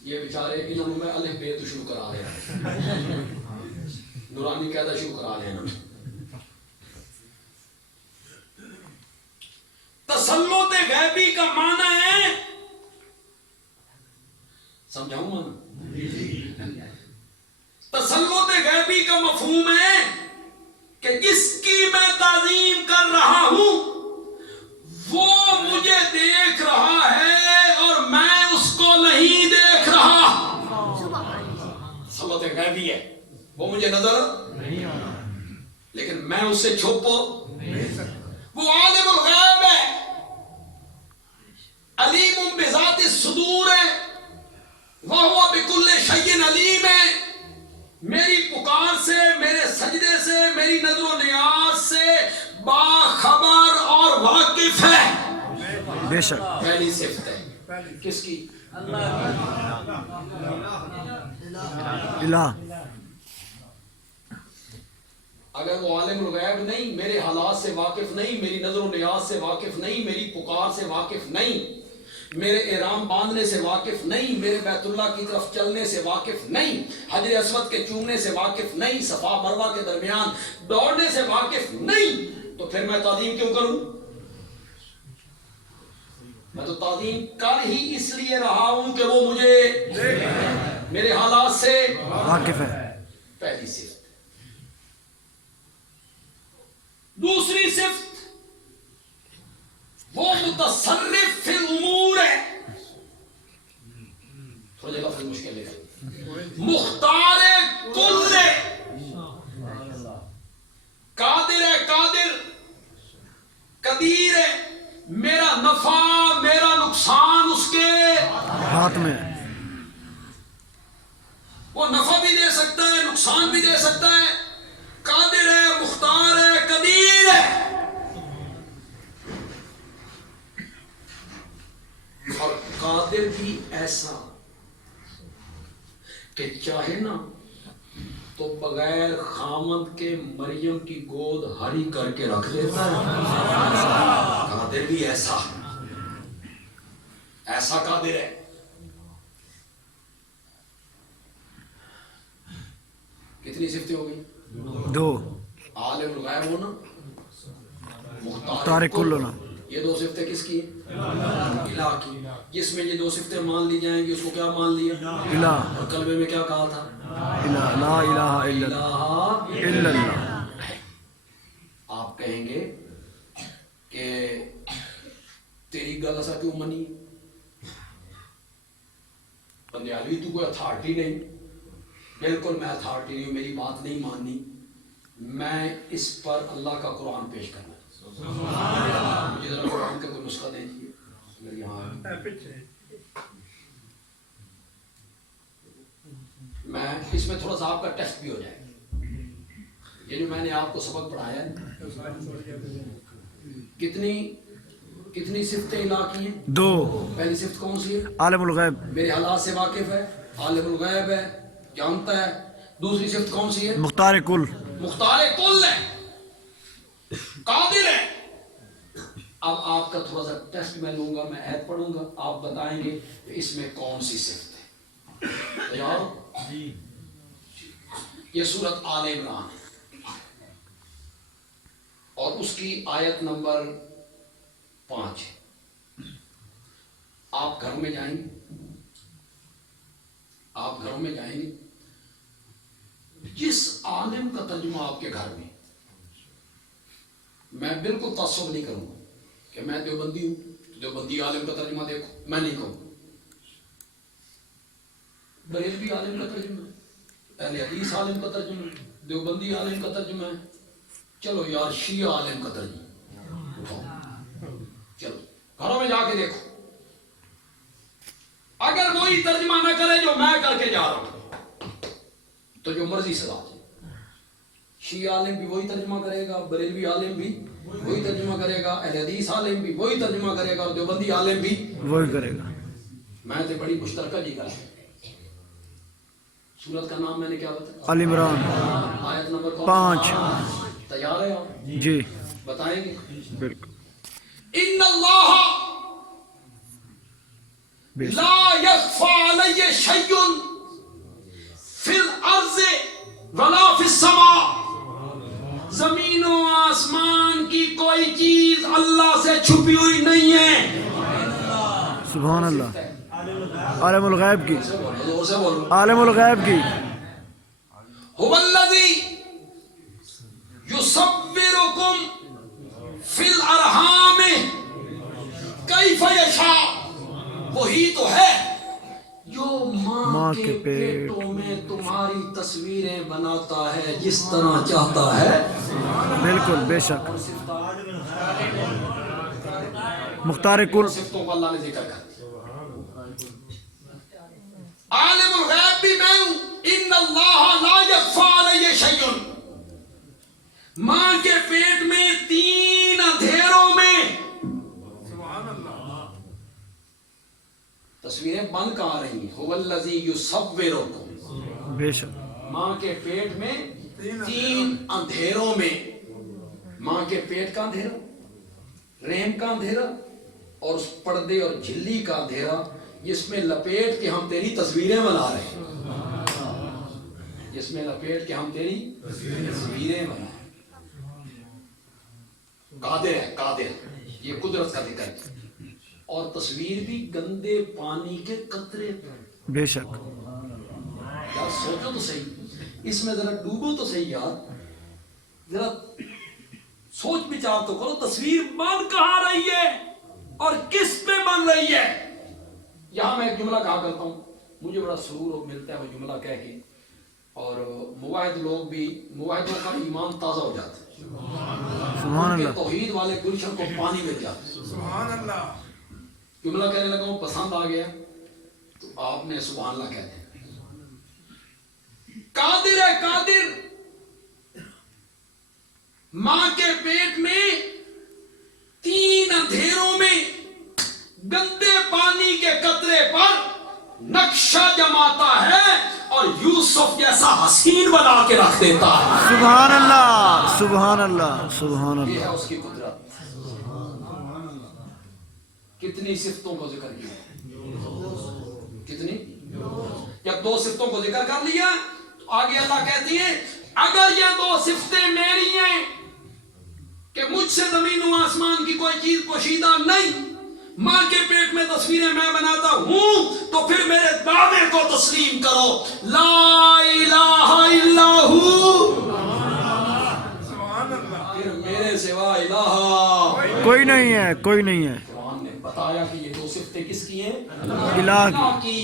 یہ بیچارے انہوں نے میں الف بے تو شروع کرا رہے ہیں، نورانی قاعدہ شروع کرا رہے ہیں۔ تسلط غیبی کا معنی ہے، سمجھاؤں معنی؟ تسلط غیبی کا مفہوم ہے کہ جس کی میں تعظیم کر رہا ہوں وہ مجھے دیکھ رہا ہے اور میں اس کو نہیں دیکھ رہا۔ تسلط غیبی ہے، وہ مجھے نظر نہیں آ رہا لیکن میں اس سے چھپ نہیں سکتا۔ وہ عالم الغیب ہے، علیم بذات الصدور ہے، وَهُوَ بِكُلِّ شَيْءٍ علیم ہے۔ میری پکار سے، میرے سجدے سے، میری نظر و نیاز سے باخبر اور واقف ہے۔ بے شک۔ پہلی صفت ہے کس کی؟ الہ۔ اگر وہ عالم الغیب نہیں، میرے حالات سے واقف نہیں، میری نظر و نیاز سے واقف نہیں، میری پکار سے واقف نہیں، میرے احرام باندھنے سے واقف نہیں، میرے بیت اللہ کی طرف چلنے سے واقف نہیں، حجر اسود کے چومنے سے واقف نہیں، صفا مروہ کے درمیان دوڑنے سے واقف نہیں، تو پھر میں تعظیم کیوں کروں؟ میں تو تعظیم کر ہی اس لیے رہا ہوں کہ وہ مجھے میرے حالات سے واقف ہے۔ پہلی صفت۔ دوسری صفت وہ متصرف فی الامور ہے، تھوڑا لفظ مشکل ہے، مختار کل ہے، قادر ہے، قدیر ہے، میرا نفع میرا نقصان اس کے ہاتھ میں۔ وہ نفع بھی دے سکتا ہے، نقصان بھی دے سکتا ہے، قادر ہے، مختار ہے، قدیر ہے۔ اور قادر بھی ایسا کہ چاہے نا تو بغیر خامد کے مریم کی گود ہری کر کے رکھ دیتا ہے۔ قادر بھی ایسا قادر ہے۔ کتنی صفتیں ہو گئی؟ دو۔ عالم الغیب ہونا، مختار کل ہونا، یہ دو صفتیں کس کی ہیں؟ الہ کی. جس میں یہ دو صفتیں مان لی جائیں گی اس کو کیا مان لیا؟ الہ. اور کلمے میں کیا کہا تھا؟ الہ لا الہ الا اللہ الا اللہ. آپ کہیں گے کہ تیری گل ایسا کیوں منی؟ بندیالوی تو کوئی اتھارٹی نہیں. بالکل میں اتھارٹی نہیں ہوں، میری بات نہیں ماننی. میں اس پر اللہ کا قرآن پیش کرنا ہے. مجھے ذرا قرآن کا کوئی نسخہ دے دیجیے اگر یہاں. پیچھے میں اس میں تھوڑا سا آپ کا ٹیسٹ بھی ہو جائے گا. یہ جو میں نے آپ کو سبق پڑھایا ہے کتنی صفتیں الہ کی ہیں؟ 2. پہلی صفت کون سی ہے؟ عالم الغیب. میرے حالات سے واقف ہے، عالم الغیب ہے، جانتا ہے. دوسری صفت کون سی ہے؟ مختار کل. مختار کل ہے، قادر ہے. اب آپ کا تھوڑا سا ٹیسٹ میں لوں گا، میں آیت پڑھوں گا، آپ بتائیں گے کہ اس میں کون سی صفت ہے. تیار ہو؟ یہ سورت آل عمران ہے اور اس کی آیت نمبر 5 ہے. آپ گھروں میں جائیں گے، جس عالم کا ترجمہ آپ کے گھر میں، میں بالکل تعصب نہیں کروں گا کہ میں دیوبندی ہوں دیوبندی عالم کا ترجمہ دیکھو، میں نہیں کہوں. بریلوی عالم کا ترجمہ ہے، اہل حدیث عالم کا ترجمہ ہے، دیوبندی عالم کا ترجمہ ہے. چلو یار شیعہ عالم کا ترجمہ اٹھاؤ. چلو گھروں میں جا کے دیکھو. اگر وہی ترجمہ نہ کرے جو میں کر کے جا رہا ہوں تو جو مرضی سزا دے. شیعہ عالم بھی وہی ترجمہ کرے گا، بریلوی عالم بھی وہی ترجمہ کرے گا، اہل حدیث عالم بھی وہی ترجمہ کرے گا، اور دیوبندی عالم بھی وہی کرے گا. میں تو بڑی مشترکہ جی کر. سورت کا نام میں نے کیا بتایا؟ آل عمران. آیت نمبر 5. تیار ہے آپ؟ جی بتائیں گے. بالکل. ان اللہ بے شک. لا یخفی علی شیء فی الارض ولا فی السماء. زمین و آسمان کی کوئی چیز اللہ سے چھپی ہوئی نہیں ہے. سبحان اللہ. عالم الغیب کی. زور سے بولو. عالم الغیب کی. هو الذی یصورکم فی الارحام کیف یشاء. وہی تو ہے جو ماں کے پیٹوں میں تمہاری تصویریں بناتا ہے جس طرح چاہتا ہے. بالکل بے شک. مختار کل. صفتوں کو اللہ نے ذکر کر دیا. عالم الغیب بھی میں ہوں. ان اللہ لا یخفی علیہ شیء. ماں کے پیٹ میں 3 اندھیروں میں سبحان اللہ. تصویریں بن کہاں رہی ہیں؟ هو الذی یصورکم. بے شک. ماں کے پیٹ میں 3 اندھیروں میں. ماں کے پیٹ کا اندھیرا، رحم کا اندھیرا، اور اس پردے اور جھلی کا اندھیرا جس میں لپیٹ کے ہم تیری تصویریں بنا رہے ہیں. جس میں لپیٹ کے ہم تیری تصویریں بنا رہے ہیں. قادر ہے، قادر. یہ قدرت کا ذکر ہے. اور تصویر بھی گندے پانی کے قطرے پر. بے شک. یار سوچو تو صحیح، اس میں ذرا ڈوبو تو صحیح یار. ذرا سوچ بچار تو کرو. تصویر بن کہاں رہی ہے اور کس پہ بن رہی ہے؟ یہاں میں ایک جملہ کہا کرتا ہوں، مجھے بڑا سرور ملتا ہے وہ جملہ کہہ کے، اور موحد لوگ بھی، موحدوں کا ایمان تازہ ہو جاتا ہے. سبحان اللہ. توحید والے گلشن کو پانی مل جاتا ہے. سبحان اللہ. جملہ کہنے لگا ہوں، پسند آ گیا تو آپ نے سبحان اللہ کہہ دیں. قادر ہے، قادر. ماں کے پیٹ میں 3 اندھیروں میں گندے پانی کے قطرے پر نقشہ جماتا ہے اور یوسف جیسا حسین بنا کے رکھ دیتا ہے. سبحان اللہ. سبحان اللہ. سبحان یہ ہے اللہ. اس کی قدرت. کتنی صفتوں کو ذکر کیا؟ کتنی؟ جب 2 صفتوں کو ذکر کر لیا تو آگے اللہ کہتی ہے اگر یہ 2 صفتیں میری ہیں کہ مجھ سے زمین و آسمان کی کوئی چیز پوشیدہ نہیں. ماں کے پیٹ میں تصویریں میں بناتا ہوں تو پھر میرے دعوے کو تسلیم کرو. لا الہ الا ہو، سبحان اللہ. پھر میرے سوا الہ. کوئی نہیں ہے، کوئی نہیں ہے. قرآن نے بتایا کہ یہ دو صفتیں کس کی ہیں؟ الہ کی.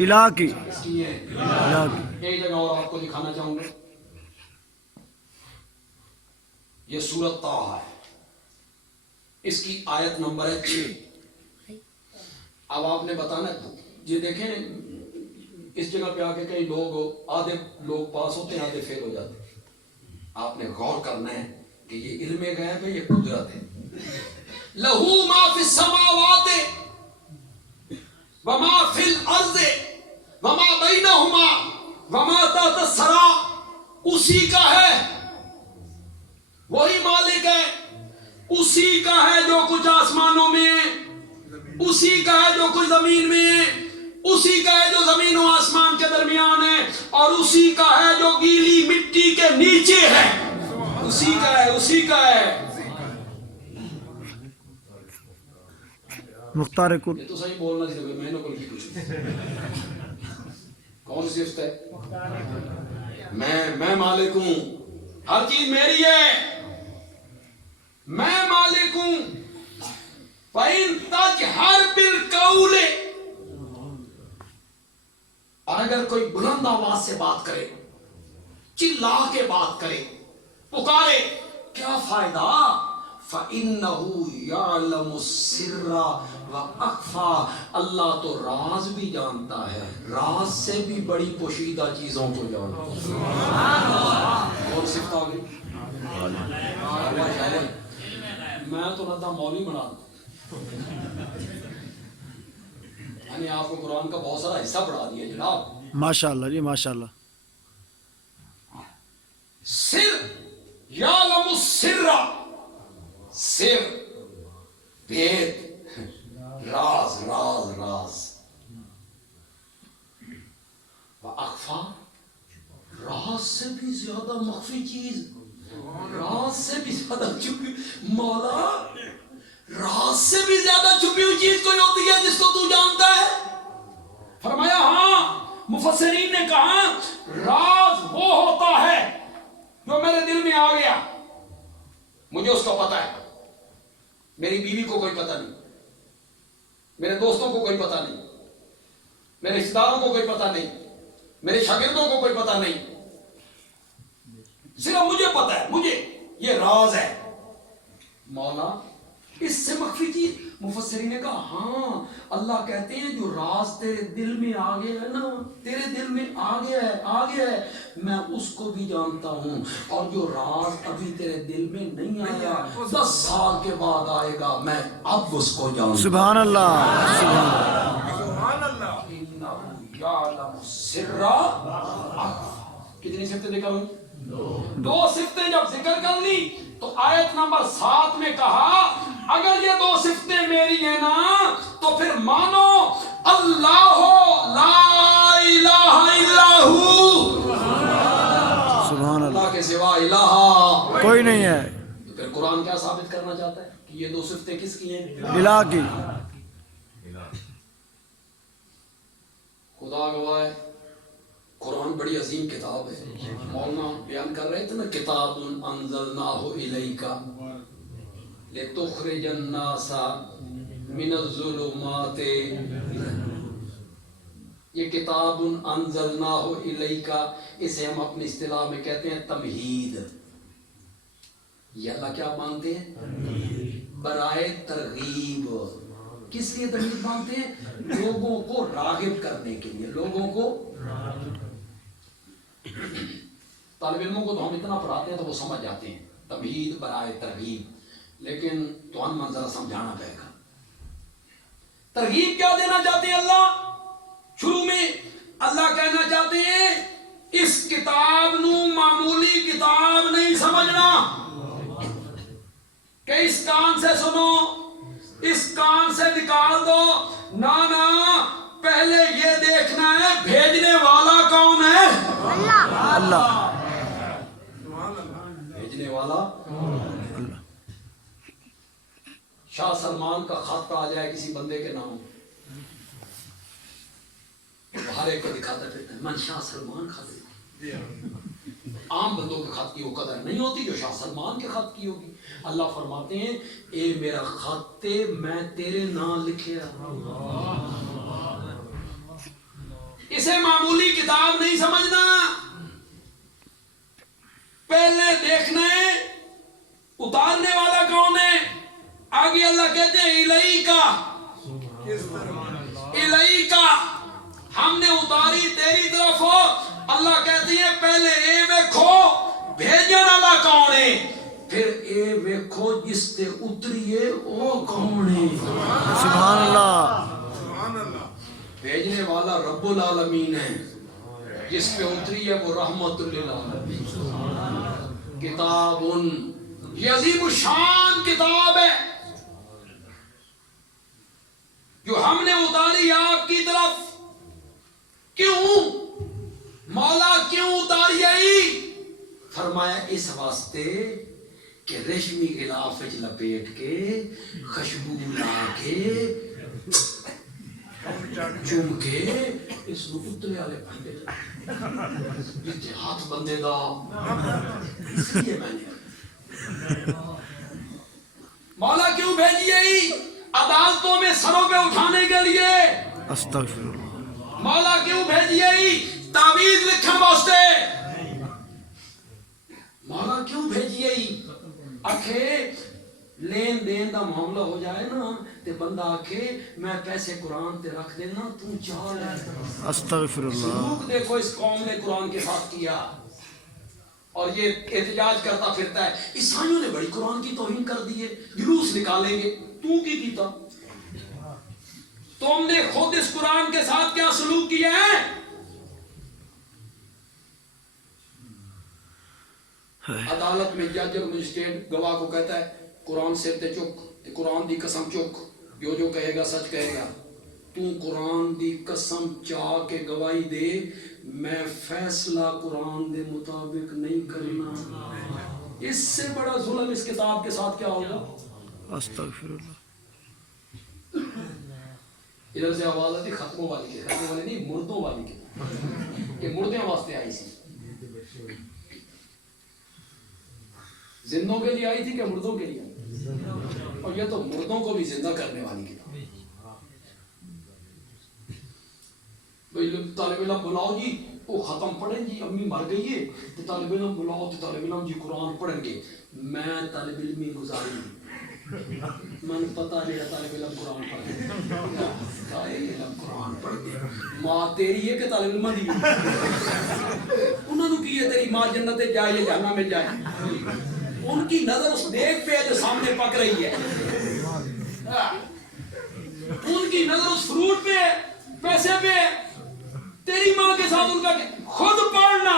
الہ کی، کس کی ہیں؟ الہ کی. ایک جگہ اور آپ کو دکھانا چاہوں گا. یہ سورۃ طٰہٰ ہے، اس کی آیت نمبر ہے 6. اب آپ نے بتانا، یہ دیکھیں اس جگہ پہ آ کے کئی لوگ، آدھے لوگ پاس ہوتے ہیں، آدھے فیل ہو جاتے ہیں. آپ نے غور کرنا ہے کہ یہ علم غیب ہے، یہ قدرت ہے. لہو ما فی السماوات وما فی الارض وما بینہما وما تحت الثری. اسی کا ہے، وہی مالک ہے، اسی کا ہے جو کچھ آسمانوں میں، اسی کا ہے جو کچھ زمین میں، اسی کا ہے جو زمین و آسمان کے درمیان ہے، اور اسی کا ہے جو گیلی مٹی کے نیچے ہے. اسی کا ہے، اسی کا ہے. مختار کل. یہ تو صحیح بولنا چاہیے، میں نے بول کی کچھ. کون سی صفت ہے؟ میں مالک ہوں، ہر چیز میری ہے، میں مالک ہوں. فَإِن تَجْهَرْ بِالْقَوْلِ، اور اگر کوئی بلند آواز سے بات کرے، چلا کے بات کرے، پکارے، کیا فائدہ؟ فَإِنَّهُ يَعْلَمُ السِّرَّ وَأَخْفَى. اللہ تو راز بھی جانتا ہے، راز سے بھی بڑی پوشیدہ چیزوں کو جانتا ہے. اور صفت آ گئی. میں تو رہتا مولوی بنا دوں، یعنی آپ کو قرآن کا بہت سارا حصہ پڑھا دیا جناب. ماشاءاللہ جی، ماشاءاللہ. سر، یعلم السر، سر، بھید، راز، راز، راز. وَأَخْفَى، راز سے بھی زیادہ مخفی چیز، راز سے بھی زیادہ چھپی. مولا، راز سے بھی زیادہ چھپی ہوئی چیز کوئی ہوتی ہے جس کو تو جانتا ہے؟ فرمایا ہاں. مفسرین نے کہا راز وہ ہوتا ہے جو میرے دل میں آ گیا، مجھے اس کا پتہ ہے. میری بیوی کو کوئی پتہ نہیں، میرے دوستوں کو کوئی پتہ نہیں، میرے رشتہ داروں کو کوئی پتہ نہیں، میرے شاگردوں کو کوئی پتہ نہیں، صرف مجھے پتہ ہے. مجھے یہ راز ہے. مولا، اس سے مخفی چیز. مفسرین نے کہا ہاں، اللہ کہتے ہیں جو راز تیرے دل میں آ گیا ہے نا، تیرے دل میں آ گیا ہے، میں اس کو بھی جانتا ہوں. اور جو راز ابھی تیرے دل میں نہیں آیا، 10 سال کے بعد آئے گا، میں اب اس کو جانتا ہوں. سبحان اللہ، سبحان اللہ. سبحان اللہ. إِنَّهُ يَعْلَمُ السِّرَّ وَأَخْفَى. کتنی صفتیں ذکر ہوئی؟ 2 صفتیں جب ذکر کر لی تو آیت نمبر 7 میں کہا اگر یہ 2 صفتیں میری ہیں نا تو پھر مانو اللہ لا الہ الا ہو، سبحان اللہ. اللہ کے سوا الہ کوئی نہیں ہے. تو پھر قرآن کیا ثابت کرنا چاہتا ہے کہ یہ 2 صفتیں کس کی ہیں؟ الہ کی. خدا گواہ ہے، قرآن بڑی عظیم کتاب ہے. مولانا بیان کر رہے تھے نا، کتاب انزلناہ الیک لتخرج الناس من الظلمات. یہ کتاب انزلناہ الیک، اسے ہم اپنی اصطلاح میں کہتے ہیں تمہید. یہ اللہ کیا مانتے ہیں؟ برائے ترغیب. کس لیے ترغیب مانتے ہیں؟ لوگوں کو راغب کرنے کے لیے. لوگوں کو، طالب علموں کو تو ہم اتنا پڑھاتے ہیں تو وہ سمجھ جاتے ہیں، تمہید برائے ترغیب. لیکن تو ان منظر سمجھانا پڑے گا. ترغیب کیا دینا چاہتے ہیں اللہ؟ شروع میں اللہ کہنا چاہتے ہیں اس کتاب نو معمولی کتاب نہیں سمجھنا کہ اس کان سے سنو، اس کان سے نکال دو. نانا، پہلے یہ دیکھنا ہے بھیجنے والا کون ہے؟ اللہ. بھیجنے والا. شاہ سلمان کا خط آ جائے کسی بندے کے نام، ہر ایک کو دکھاتا پھرتا ہے من شاہ سلمان خط ہے۔ عام بندوں کے خط کی وہ قدر نہیں ہوتی جو شاہ سلمان کے خط کی ہوگی۔ اللہ فرماتے ہیں اے میرا خط میں تیرے نام لکھیا، اسے معمولی کتاب نہیں سمجھنا، پہلے دیکھنا ہے اتارنے والا کون ہے۔ آگے اللہ کہتے ہیں الیکا، الیکا ہم نے اتاری تیری طرف ہو۔ اللہ کہتی ہے پہلے اے ویکھو بھیجن والا کون ہے، پھر اے ویکھو جس تے اتری ہے وہ کون ہے۔ سبحان اللہ، سبحان اللہ، بھیجنے والا رب العالمین ہے، جس پہ اتری ہے وہ رحمت للعالمین۔ کتاب یہ عظیم الشان کتاب ہے جو ہم نے اتاری آپ کی طرف۔ کیوں مولا کیوں اتاری آئی؟ فرمایا اس واسطے کہ ریشمی غلاف وچ لپیٹ کے خوشبو لا کے چوم کے اس نو اترے والے بندے جتے ہاتھ بندے دا، اس لیے میں نے مولا کیوں بھیجی آئی؟ عدالتوں میں سروں پہ اٹھانے کے لیے۔ استغفر اللہ، مولا کیوں بھیجی آئی؟ تعویذ لکھن واسطے۔ مولا کیوں بھیجی آئی؟ آکھے لین دین دا معاملہ ہو جائے نا تے بندہ آکھے میں پیسے قرآن تے رکھ دینا تو چاہ لے۔ استغفر اللہ، سلوک دیکھو اس قوم نے قرآن کے ساتھ کیا، اور یہ احتجاج کرتا پھرتا ہے عیسائیوں نے بڑی قرآن کی توہین کر دی ہے، جلوس نکالیں گے۔ تو کی کیتا؟ تم نے خود اس قرآن کے ساتھ کیا سلوک کیا ہے؟ عدالت میں جج اور مجسٹریٹ گواہ کو کہتا ہے قرآن سے تے چک، قرآن دی قسم چک، جو کہے گا سچ کہے گا۔ تو قرآن دی قسم چاہ کے گواہی دے میں فیصلہ قرآن دے مطابق نہیں کرنا۔ اس سے بڑا ظلم اس کتاب کے ساتھ کیا ہوگا؟ استغفر اللہ، ادھر سے آواز آتی ختموں والی کی، ختموں والی نہیں مردوں والی کی، کہ مردوں واسطے آئی سی، زندوں کے لیے آئی تھی کہ مردوں کے لیے؟ اور یہ تو مردوں کو بھی زندہ کرنے والی کتاب۔ طالب علم بلاؤ جی وہ ختم پڑھیں جی، امی مر گئی ہے تو طالب علم بلاؤ تو طالب علم جی قرآن پڑھیں گے۔ میں طالب علمی گزاری من پتہ میرا طالب علم قرآن پڑھ گئے، طالب علم قرآن پڑھ گئے، ماں تیری ہے کہ طالب علم دی؟ انہوں نے کی ہے تیری ماں جنت جائے یا جہنم میں جائے؟ ان کی نظر اس نیک پہ جو سامنے پک رہی ہے، ان کی نظر اس فروٹ پہ، پیسے پہ۔ تیری ماں کے ساتھ ان کا خود پڑھنا،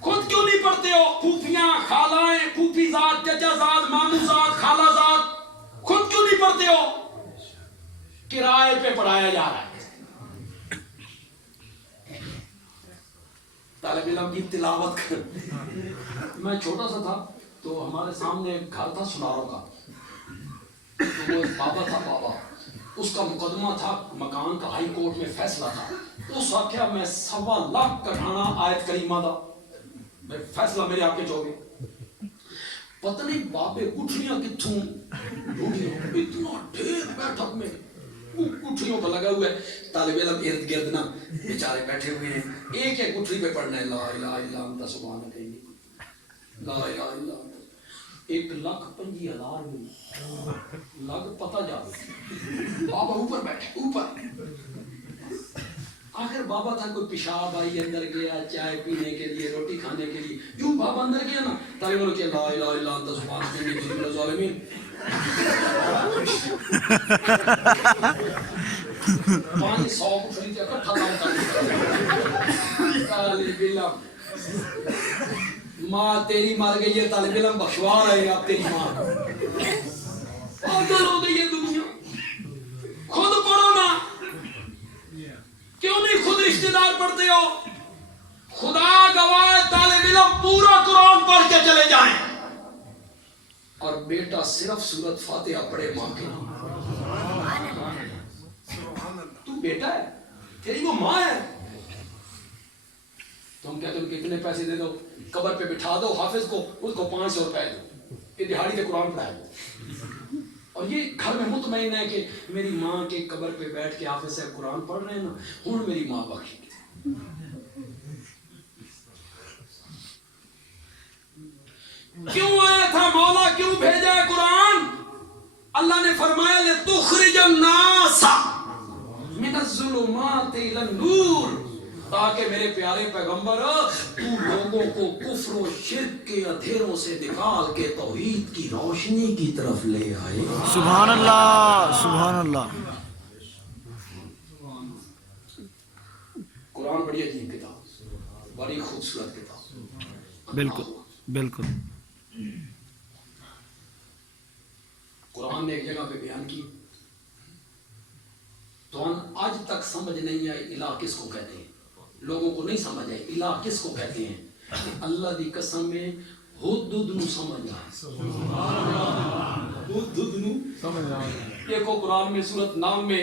خود کیوں نہیں پڑھتے ہو؟ پھوپھیاں، خالائیں، پھوپھی ذات، چچا ذات، مامو ذات، خالہ ذات، خود کیوں نہیں پڑھتے ہو؟ کرائے پہ پڑھایا جا رہا ہے۔ طالب علم کی تلاوت کر، میں چھوٹا سا تھا تو ہمارے سامنے ایک گھر تھا سناروں کا، تو وہ بابا تھا، بابا اس کا مقدمہ تھا، مکان کا ہائی کورٹ میں فیصلہ تھا۔ اس واقعہ میں 1.25 لاکھ کٹھانا آیت کریمہ دا میں فیصلہ میرے آگے جو گئے، پتہ نہیں بابے گٹھڑیاں کتھوں اتنا ڈھیر بیٹھک میں گٹھڑیوں کا لگا ہوا ہے، طالب علم ارد گرد نا بیچارے بیٹھے ہوئے ہیں، ایک ایک گٹھڑی پہ پڑھنا ہے لا الہ الا انت سبحانک انی، لا الہ الا انت، 1,25,000 میں لگ پتہ جاوے۔ بابا اوپر بیٹھے، اوپر آخر بابا تھا، کوئی پیشاب آئی اندر گیا، چائے پینے کے لیے، روٹی کھانے کے لیے، جو بابا اندر گیا نا طالب علم کیا لا الہ الا انت سبحانک انی کنت من الظالمین، 500 گٹھڑی تھے اکٹھا کام کرنے، طالب علم ماں تیری مر گئی ہے، طالب علم بخشوا رہے اب تیری ماں پاگل ہو گئی ہے دنیا۔ خود پڑھو نا، کیوں نہیں خود رشتہ دار پڑھتے ہو؟ خدا گواہ طالب علم پورا قرآن پڑھ کے چلے جائیں اور بیٹا صرف سورت فاتحہ پڑھے ماں کے نام، تو بیٹا ہے، تیری وہ ماں ہے. تم کہتے ہو کتنے پیسے دے دو، قبر پہ بٹھا دو حافظ کو، اس کو 500 روپے دو، یہ دہاڑی کے قرآن پڑھائے. اور یہ گھر میں مطمئن ہے کہ میری ماں کے قبر پہ بیٹھ کے حافظ صاحب قرآن پڑھ رہے ہیں نا، ہوں میری ماں بخشی. کیوں آیا تھا مولا، کیوں بھیجا ہے قرآن؟ اللہ نے فرمایا لِتُخْرِجَ النَّاسَ مِنَ الظُّلُمَاتِ إِلَى النُّورِ، تاکہ میرے پیارے پیغمبر تو لوگوں کو کفر و شرک کے اندھیروں سے نکال کے توحید کی روشنی کی طرف لے آئے. سبحان اللہ سبحان اللہ. قرآن بڑی عجیب کتاب، بڑی خوبصورت کتاب. بالکل بالکل. قرآن نے ایک جگہ پہ بیان کی تو ہم آج تک سمجھ نہیں آئے الہ کس کو کہتے ہیں، لوگوں کو نہیں سمجھ آئے الہ کس کو کہتے ہیں. اللہ دی قسم میں حدود نو سمجھ آئے، حدود نو سمجھ آئے. دیکھو قرآن میں سورۃ نام میں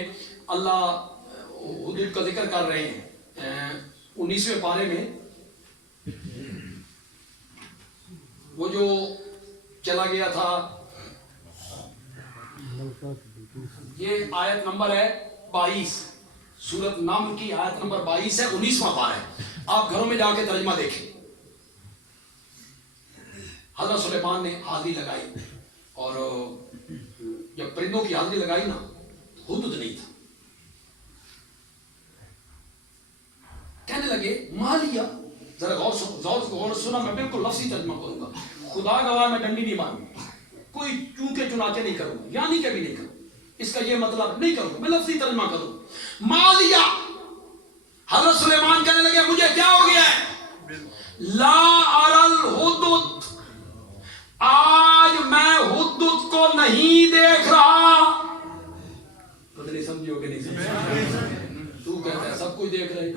اللہ حدود کا ذکر کر رہے ہیں. 19ویں پارے میں وہ جو چلا گیا تھا، یہ آیت نمبر ہے 22، سورۃ نمل کی آیت نمبر 22 ہے، 19واں پارہ ہے. آپ گھروں میں جا کے ترجمہ دیکھیں. حضرت سلیمان نے حاضری لگائی، اور جب پرندوں کی حاضری لگائی نا، حدود نہیں تھا. کہنے لگے مالیا، ذرا غور سنا، میں بالکل لفظی ترجمہ کروں گا. خدا گواہ میں ڈنڈی نہیں ماروں گا، کوئی چونکے چناچے نہیں کروں گا، یعنی کبھی نہیں کروں. اس کا یہ مطلب نہیں کروں، میں لفظی ترجمہ کروں. مالیا، حضرت سلیمان کہنے لگے مجھے کیا ہو گیا ہے؟ لا ارل حدود، آج میں حدود کو نہیں دیکھ رہا. پتہ نہیں سمجھو کہ نہیں سمجھو. تو کہتا ہے سب کچھ دیکھ رہے ہیں،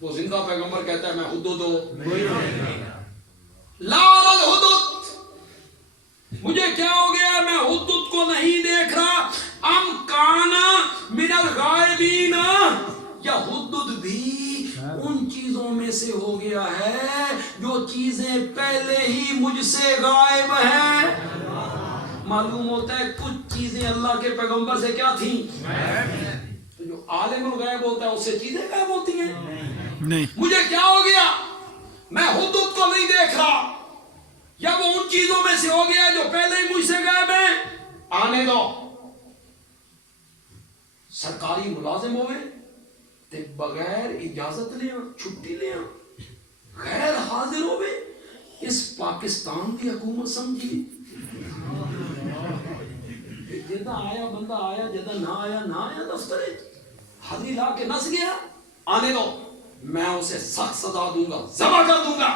وہ زندہ پیغمبر کہتا ہے میں حدود ہوں. لا ارل حدود، مجھے کیا ہو گیا، میں حدود کو نہیں دیکھ رہا. ام کانا من الغائبین، یا حدود بھی ان چیزوں میں سے ہو گیا ہے جو چیزیں پہلے ہی مجھ سے غائب ہیں. معلوم ہوتا ہے کچھ چیزیں اللہ کے پیغمبر سے کیا تھیں، تو جو عالم الغیب ہوتا ہے اس سے چیزیں غائب ہوتی ہیں. نہیں. مجھے کیا ہو گیا، میں حدود کو نہیں دیکھ رہا، یا وہ ان چیزوں میں سے ہو گیا جو پہلے ہی مجھ سے غائب ہیں. آنے دو. سرکاری ملازم ہوئے تے بغیر اجازت لیا چھٹی لیا، غیر حاضر ہوئے، اس پاکستان کی حکومت سمجھی. جدہ آیا بندہ آیا، جدہ نہ آیا دفتر حاضری لا کے نس گیا. آنے دو، میں اسے سخت سزا دوں گا، ذبح کر دوں گا.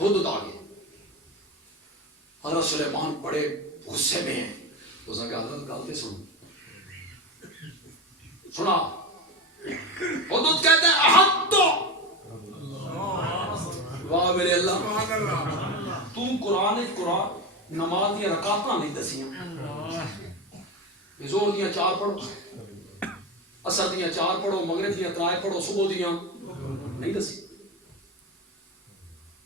حدود آ گئے. حضرت سلیمان بڑے غصے میں ہیں. اس نے کہا حضرت غلطی سنا. حدود کہتے ہیں احد تو، واہ میرے اللہ، تو قرآن نماز دیا رکعتاں نہیں دسیاں. زور دیاں 4 پڑھو، عصر دیاں 4 پڑھو، مغرب دیاں 3 پڑھو، صبح دیاں نہیں دسی.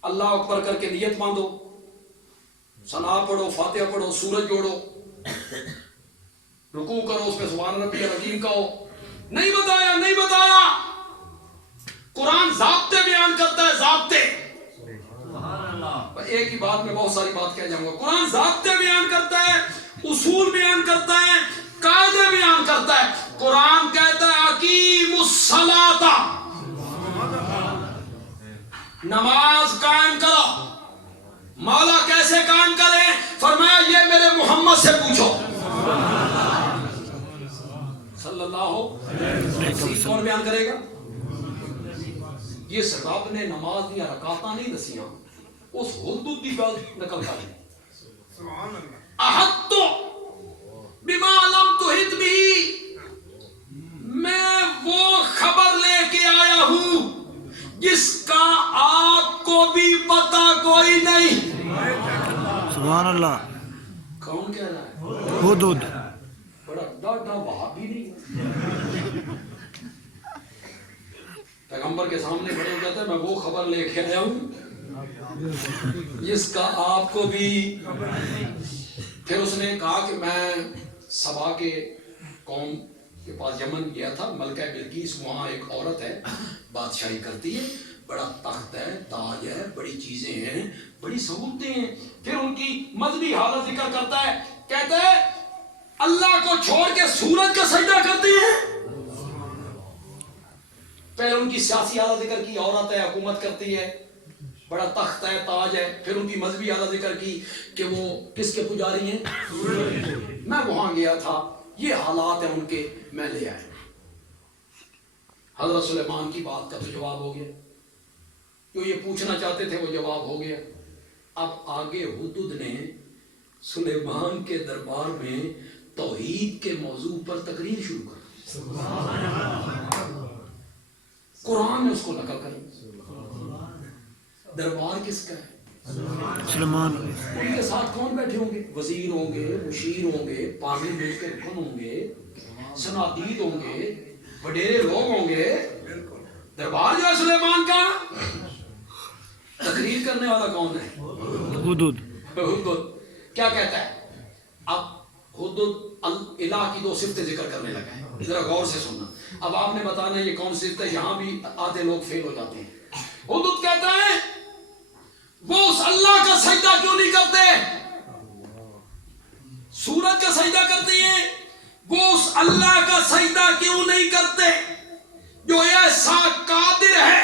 اللہ اکبر کر کے نیت باندھو، ثنا پڑھو، فاتحہ پڑھو، سورج جوڑو، رکوع کرو، اس پہ سبحان ربی العظیم کہو. نہیں بتایا، نہیں بتایا. قرآن ضابطے بیان کرتا ہے، ضابطے. ایک ہی بات میں بہت ساری بات کہہ جاؤں گا. قرآن ضابطے بیان کرتا ہے، اصول بیان کرتا ہے، قاعدے بیان کرتا ہے. قرآن کہتا ہے اقیموا الصلاۃ، نماز قائم کرو. مولا کیسے قائم کریں؟ فرمایا یہ میرے محمد سے پوچھو صلی اللہ علیہ وسلم. کون بیان کرے گا؟ یہ رب نے نماز دیا رکعتاں نہیں دسیاں، اس حدود کی بات نقل کر لی. سبحان اللہ. احط بما لم تحط بھی، میں وہ خبر لے کے آیا ہوں جس کا آپ کو بھی پتہ کوئی نہیں. سبحان اللہ. کون کہہ رہا ہے؟ حدود بڑا ڈاٹا وہابی نہیں پیغمبر کے سامنے کھڑے ہو جاتا ہے میں وہ خبر لے کے آیا ہوں جس کا آپ کو بھی. پھر اس نے کہا کہ میں سبا کے قوم کے پاس یمن گیا تھا, ملکہ بلقیس وہاں ایک عورت ہے بادشاہی کرتی ہے, بڑا تخت ہے, تاج ہے, بڑی چیزیں ہیں, بڑی سہولتیں ہیں. پھر ان کی مذہبی حالت ذکر کرتا ہے, کہتا ہے اللہ کو چھوڑ کے سورج کا سجدہ کرتی ہیں. پھر ان کی سیاسی حالت ذکر کی, عورت ہے, حکومت کرتی ہے, بڑا تخت ہے, تاج ہے. پھر ان کی مذہبی حالت ذکر کی کہ وہ کس کے پجاری ہیں؟ میں وہاں گیا تھا, یہ حالات ہیں ان کے, میں لے آیا. حضرت سلیمان کی بات کا تو جواب ہو گیا, جو یہ پوچھنا چاہتے تھے وہ جواب ہو گیا. اب آگے حدود نے سلیمان کے دربار میں توحید کے موضوع پر تقریر شروع کر, قرآن نے اس کو نقل کر. دربار کس کا ہے؟ سلیمان. ان کے ساتھ کون بیٹھے ہوں گے؟ وزیر ہوں گے, مشیر ہوں گے, پارلیمنٹ کے رکن ہوں گے, صنادید ہوں گے, وڈیرے لوگ ہوں گے. دربار جو ہے سلیمان کا, تقریر کرنے والا کون ہے؟ حدود. حدود کیا کہتا ہے؟ اب حدود الہ کی دو صفتیں ذکر کرنے لگا ہے, ذرا غور سے سننا. اب آپ نے بتانا یہ کون سی صفت ہے, یہاں بھی آدھے لوگ فیل ہو جاتے ہیں. حدود کہتا ہے وہ اس اللہ کا سجدہ کیوں نہیں کرتے؟ سورج کا سجدہ کرتے ہیں, وہ اس اللہ کا سجدہ کیوں نہیں کرتے جو ایسا قادر ہے,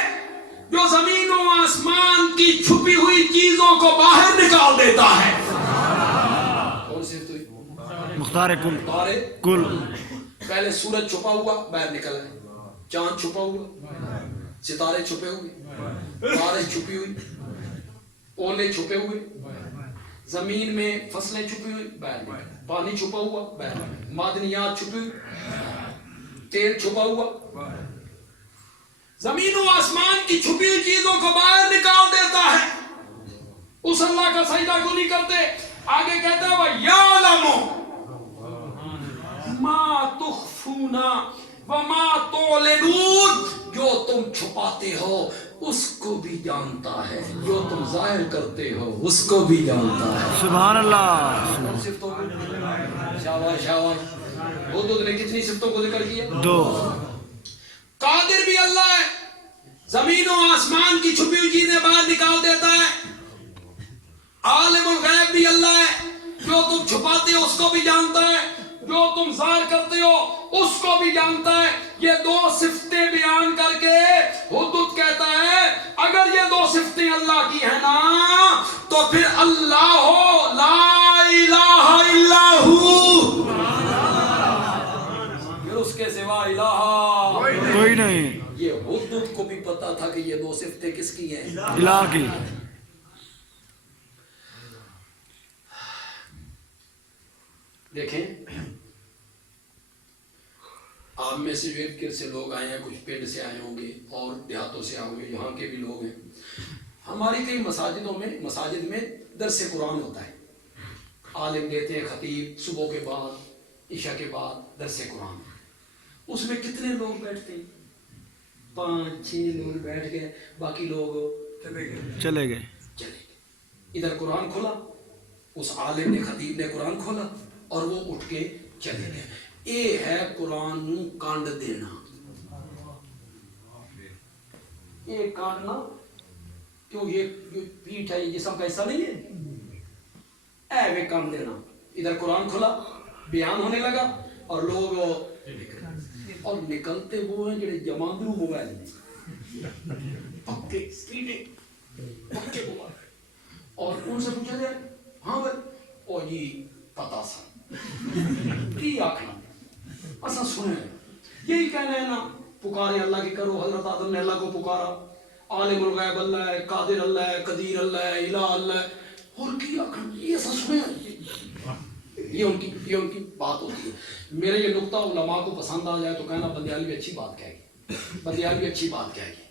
جو زمین و آسمان کی چھپی ہوئی چیزوں کو باہر نکال دیتا ہے. کون سی تو مختار کل. مختار کل. پہلے سورج چھپا ہوا باہر نکل ہے, چاند چھپا ہوا, ستارے چھپے ہوئے, بارش چھپی ہوئی, اولے چھپے ہوئے, زمین میں فصلیں چھپی ہوئی باہر نکل, پانی چھپا ہوا باہر نکل, معدنیات چھپی ہوئی, تیل چھپا ہوا. زمین و آسمان کی چھپی ہوئی چیزوں کو باہر نکال دیتا ہے. اس اللہ کا سجدہ کیوں نہیں کرتے؟ آگے کہتا ہے وَيَعْلَمُ مَا تُخْفُونَ وَمَا تُعْلِنُونَ, جو تم چھپاتے ہو اس کو بھی جانتا ہے, جو تم ظاہر کرتے ہو اس کو بھی جانتا ہے. سبحان اللہ. صفتوں کو شاباش شاباش. حدود نے کتنی صفتوں کو ذکر کیا؟ 2. قادر بھی اللہ ہے, زمین و آسمان کی چھپی ہوئی چیزیں باہر نکال دیتا ہے. عالم الغیب بھی اللہ ہے, جو تم چھپاتے ہو اس کو بھی جانتا ہے, جو تم ظاہر کرتے ہو اس کو بھی جانتا ہے. یہ دو صفتیں بیان کر کے حدود کہتا ہے اگر یہ دو صفتیں اللہ کی ہیں نا تو پھر اللہ ہو لا الہ الا ہو, پھر اس کے سوا الہ کوئی نہیں. یہ حدود کو بھی پتا تھا کہ یہ دو صفتیں کس کی ہیں؟ الہ کی. دیکھیں آپ میں سے جو سے لوگ آئے ہیں, کچھ پنڈ سے آئے ہوں گے اور دیہاتوں سے آئے ہوں گے, یہاں کے بھی لوگ ہیں. ہماری کئی مساجد میں درس قرآن ہوتا ہے, عالم دیتے ہیں, خطیب صبح کے بعد عشاء کے بعد درس قرآن. اس میں کتنے لوگ بیٹھتے ہیں؟ 5-6 لوگ بیٹھ گئے, باقی لوگ چلے گئے. ادھر قرآن کھولا, اس عالم نے خطیب نے قرآن کھولا اور وہ اٹھ کے چلے گئے. یہ ہے قرآن نو کانڈ دینا. یہ کانڈنا کیوں, یہ جو پیٹھ ہے یہ جسم کا حصہ نہیں ہے, اے وہ کانڈ دینا. ادھر قرآن کھلا, بیان ہونے لگا اور لوگ اور نکلتے وہ ہیں جڑے جماندرو موبائل میں پکے سیدھے پکے موبائل, اور ان سے پوچھا جائے ہاں بھائی او جی پتا سا کی آخنا اصلا سنے یہی کہنا ہے نا, پکارے اللہ کی کرو. حضرت آدم نے اللہ کو پکارا, عالم الغیب اللہ ہے, قادر اللہ ہے, قدیر اللہ ہے, الہ اللہ ہے, اور کی آخنا یہ ایسا سنے. یہ ان کی بات ہوتی ہے. میرے یہ نقطہ علماء کو پسند آ جائے تو کہنا بندیال بھی اچھی بات کہے گی, بندیال بھی اچھی بات کہے گی.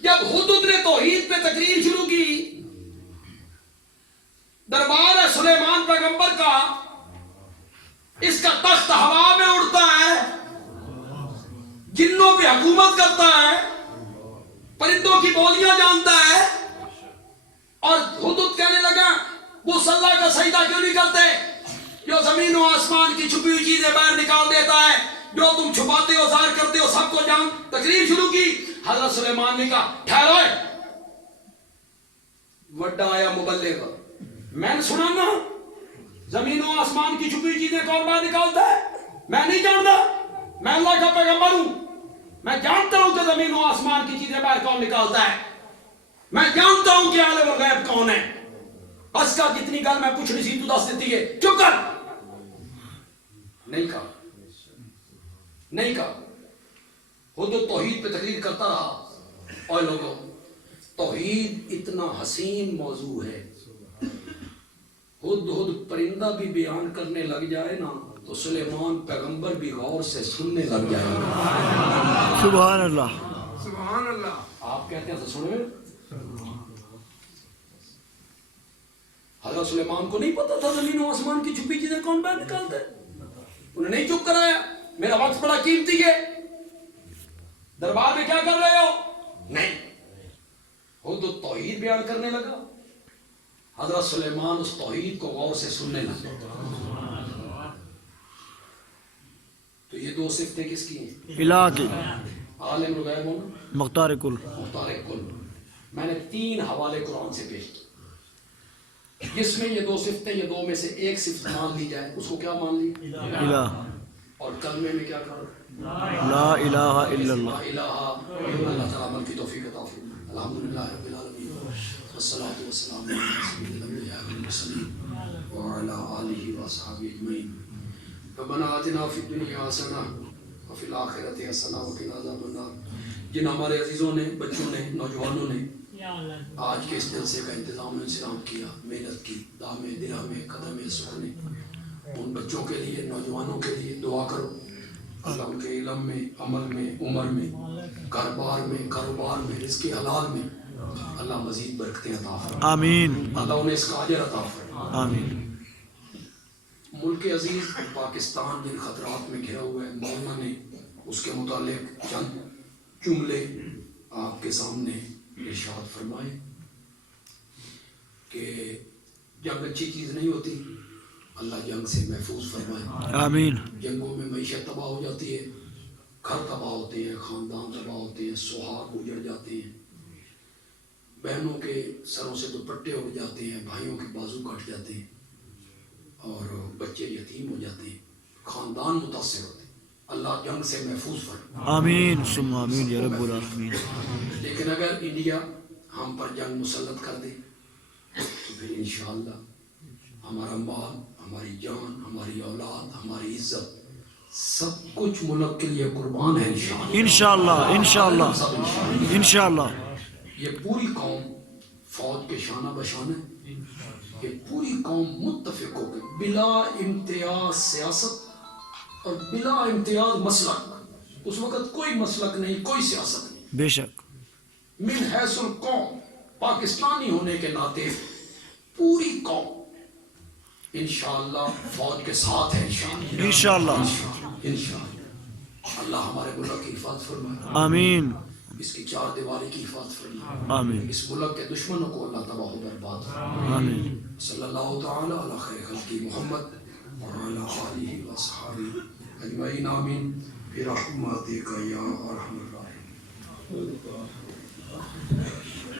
جب حدود نے توحید پہ تقریر شروع کی, دربار ہے سلیمان پیغمبر کا, تخت ہوا میں اڑتا ہے، جنوں پہ حکومت کرتا ہے، پرندوں کی بولیاں جانتا ہے، اور حدود کہنے لگا وہ صلاح کا سجدہ کیوں نہیں کرتے؟ جو زمین و آسمان کی چھپی ہوئی چیزیں باہر نکال دیتا ہے، جو تم چھپاتے ہو ظاہر کرتے ہو سب کو جان۔ تقریر شروع کی، حضرت سلیمان نے کہا ٹھہرو، وڈا آیا مبلغ، میں نے سنا نا زمین و آسمان کی چھپی ہوئی چیزیں کون باہر نکالتا ہے؟ میں نہیں جانتا، میں اللہ کا پیغمبر ہوں، میں جانتا ہوں کہ زمین و آسمان کی چیزیں باہر کون نکالتا ہے، میں جانتا ہوں کہ عالم الغیب کون ہے۔ بس کا کتنی گل میں پوچھنی سی تو دس دیتی ہے، چپ کر۔ نہیں کہا، نہیں کہا، وہ تو توحید پہ تقریر کرتا رہا۔ اور لوگوں، توحید اتنا حسین موضوع ہے، خود پرندہ بھی بیان کرنے لگ جائے نا تو سلیمان پیغمبر بھی غور سے سننے لگ جائے گا۔ سبحان اللہ، سبحان اللہ۔ آپ کہتے ہیں تو سنیں۔ حضرت سلیمان کو نہیں پتا تھا زمین و آسمان کی چھپی چیزیں کون باہر نکالتا ہے، انہیں نہیں چپ کرایا۔ میرا وقت بڑا قیمتی ہے، دربار میں کیا کر رہے ہو؟ نہیں، وہ تو توحید بیان کرنے لگا۔ حضرت سلیمان اس توحید کو غور سے سننے لگا۔ تو یہ دو صفتیں کس کی ہیں؟ الہ کی، عالم الغیب ہونا، مختار کل۔ مختار کل۔ میں نے 3 حوالے قرآن سے پیش کیے جس میں یہ دو صفتیں، یہ دو میں سے ایک صفت مان لی جائے، اس کو کیا مان لی؟ الہ۔ اور کلمے میں کیا کرو؟ لا الہ الا اللہ۔ لا الہ، اللہ تعالیٰ عمل کی توفیق عطا فرمائے۔ الحمدللہ رب العالمین، والصلاة والسلام علی سید الانبیاء والمرسلین وعلی آلہ واصحابہ اجمعین۔ ربنا آتنا فی الدنیا حسنہ وفی الآخرۃ حسنہ وقنا عذاب النار۔ جن ہمارے عزیزوں نے، بچوں نے، نوجوانوں نے آج کے اس جلسے کا انتظام و انصرام کیا، محنت کی، دامے درہمے قدمے سکھنے، ان بچوں کے لیے، نوجوانوں کے لیے دعا کرو، اللہ ان کے علم میں، عمل میں، عمر میں، کاروبار میں، کاروبار میں، رزق حلال میں اللہ مزید برکتیں عطا فرمائے، آمین، اللہ انہیں اس کا اجر عطا فرمائے۔ آمین۔ ملک عزیز پاکستان جن خطرات میں گھرا ہوا ہے، مولانا نے اس کے متعلق چند جملے آپ کے سامنے ارشاد فرمائے کہ جنگ اچھی چیز نہیں ہوتی، اللہ جنگ سے محفوظ فرمائے۔ آمین۔ جنگوں میں معیشت تباہ ہو جاتی ہے، گھر تباہ ہوتے ہیں، خاندان تباہ ہوتے ہیں، سہاگ اجڑ جاتے ہیں، بہنوں کے سروں سے دوپٹے اڑ جاتے ہیں، بھائیوں کے بازو کٹ جاتے ہیں، اور بچے یتیم ہو جاتے ہیں، خاندان متاثر ہوتے ہیں۔ اللہ جنگ سے محفوظ فرمائے۔ آمین ثم آمین یا رب العالمین۔ لیکن اگر انڈیا ہم پر جنگ مسلط کر دے تو پھر انشاءاللہ ہمارا مال، ہماری جان، ہماری اولاد، ہماری عزت، سب کچھ ملک کے لیے قربان ہے انشاءاللہ۔ انشاءاللہ، انشاءاللہ، سب انشاءاللہ۔ انشاءاللہ۔ یہ پوری قوم فوج کے شانہ بشانہ ہے، یہ پوری قوم متفق ہو گئی، بلا امتیاز سیاست اور بلا امتیاز مسلک۔ اس وقت کوئی مسلک نہیں، کوئی سیاست نہیں، بے شک۔ من حیث القوم، پاکستانی ہونے کے ناطے پوری قوم انشاءاللہ فوج کے ساتھ ہے انشاءاللہ۔ انشاءاللہ، انشاءاللہ اللہ ہمارے ملک کی حفاظت فرمائے، آمین، اس کی چار دیواری کی حفاظت فرمائے، آمین، اس ملک کے دشمنوں کو اللہ تباہ و برباد فرمائے۔ آمین۔ صلی اللہ تعالی علی خیر خلقی محمد وعلی آلہ وصحبہ اجمعین، آمین برحمتک یا ارحم الراحمین۔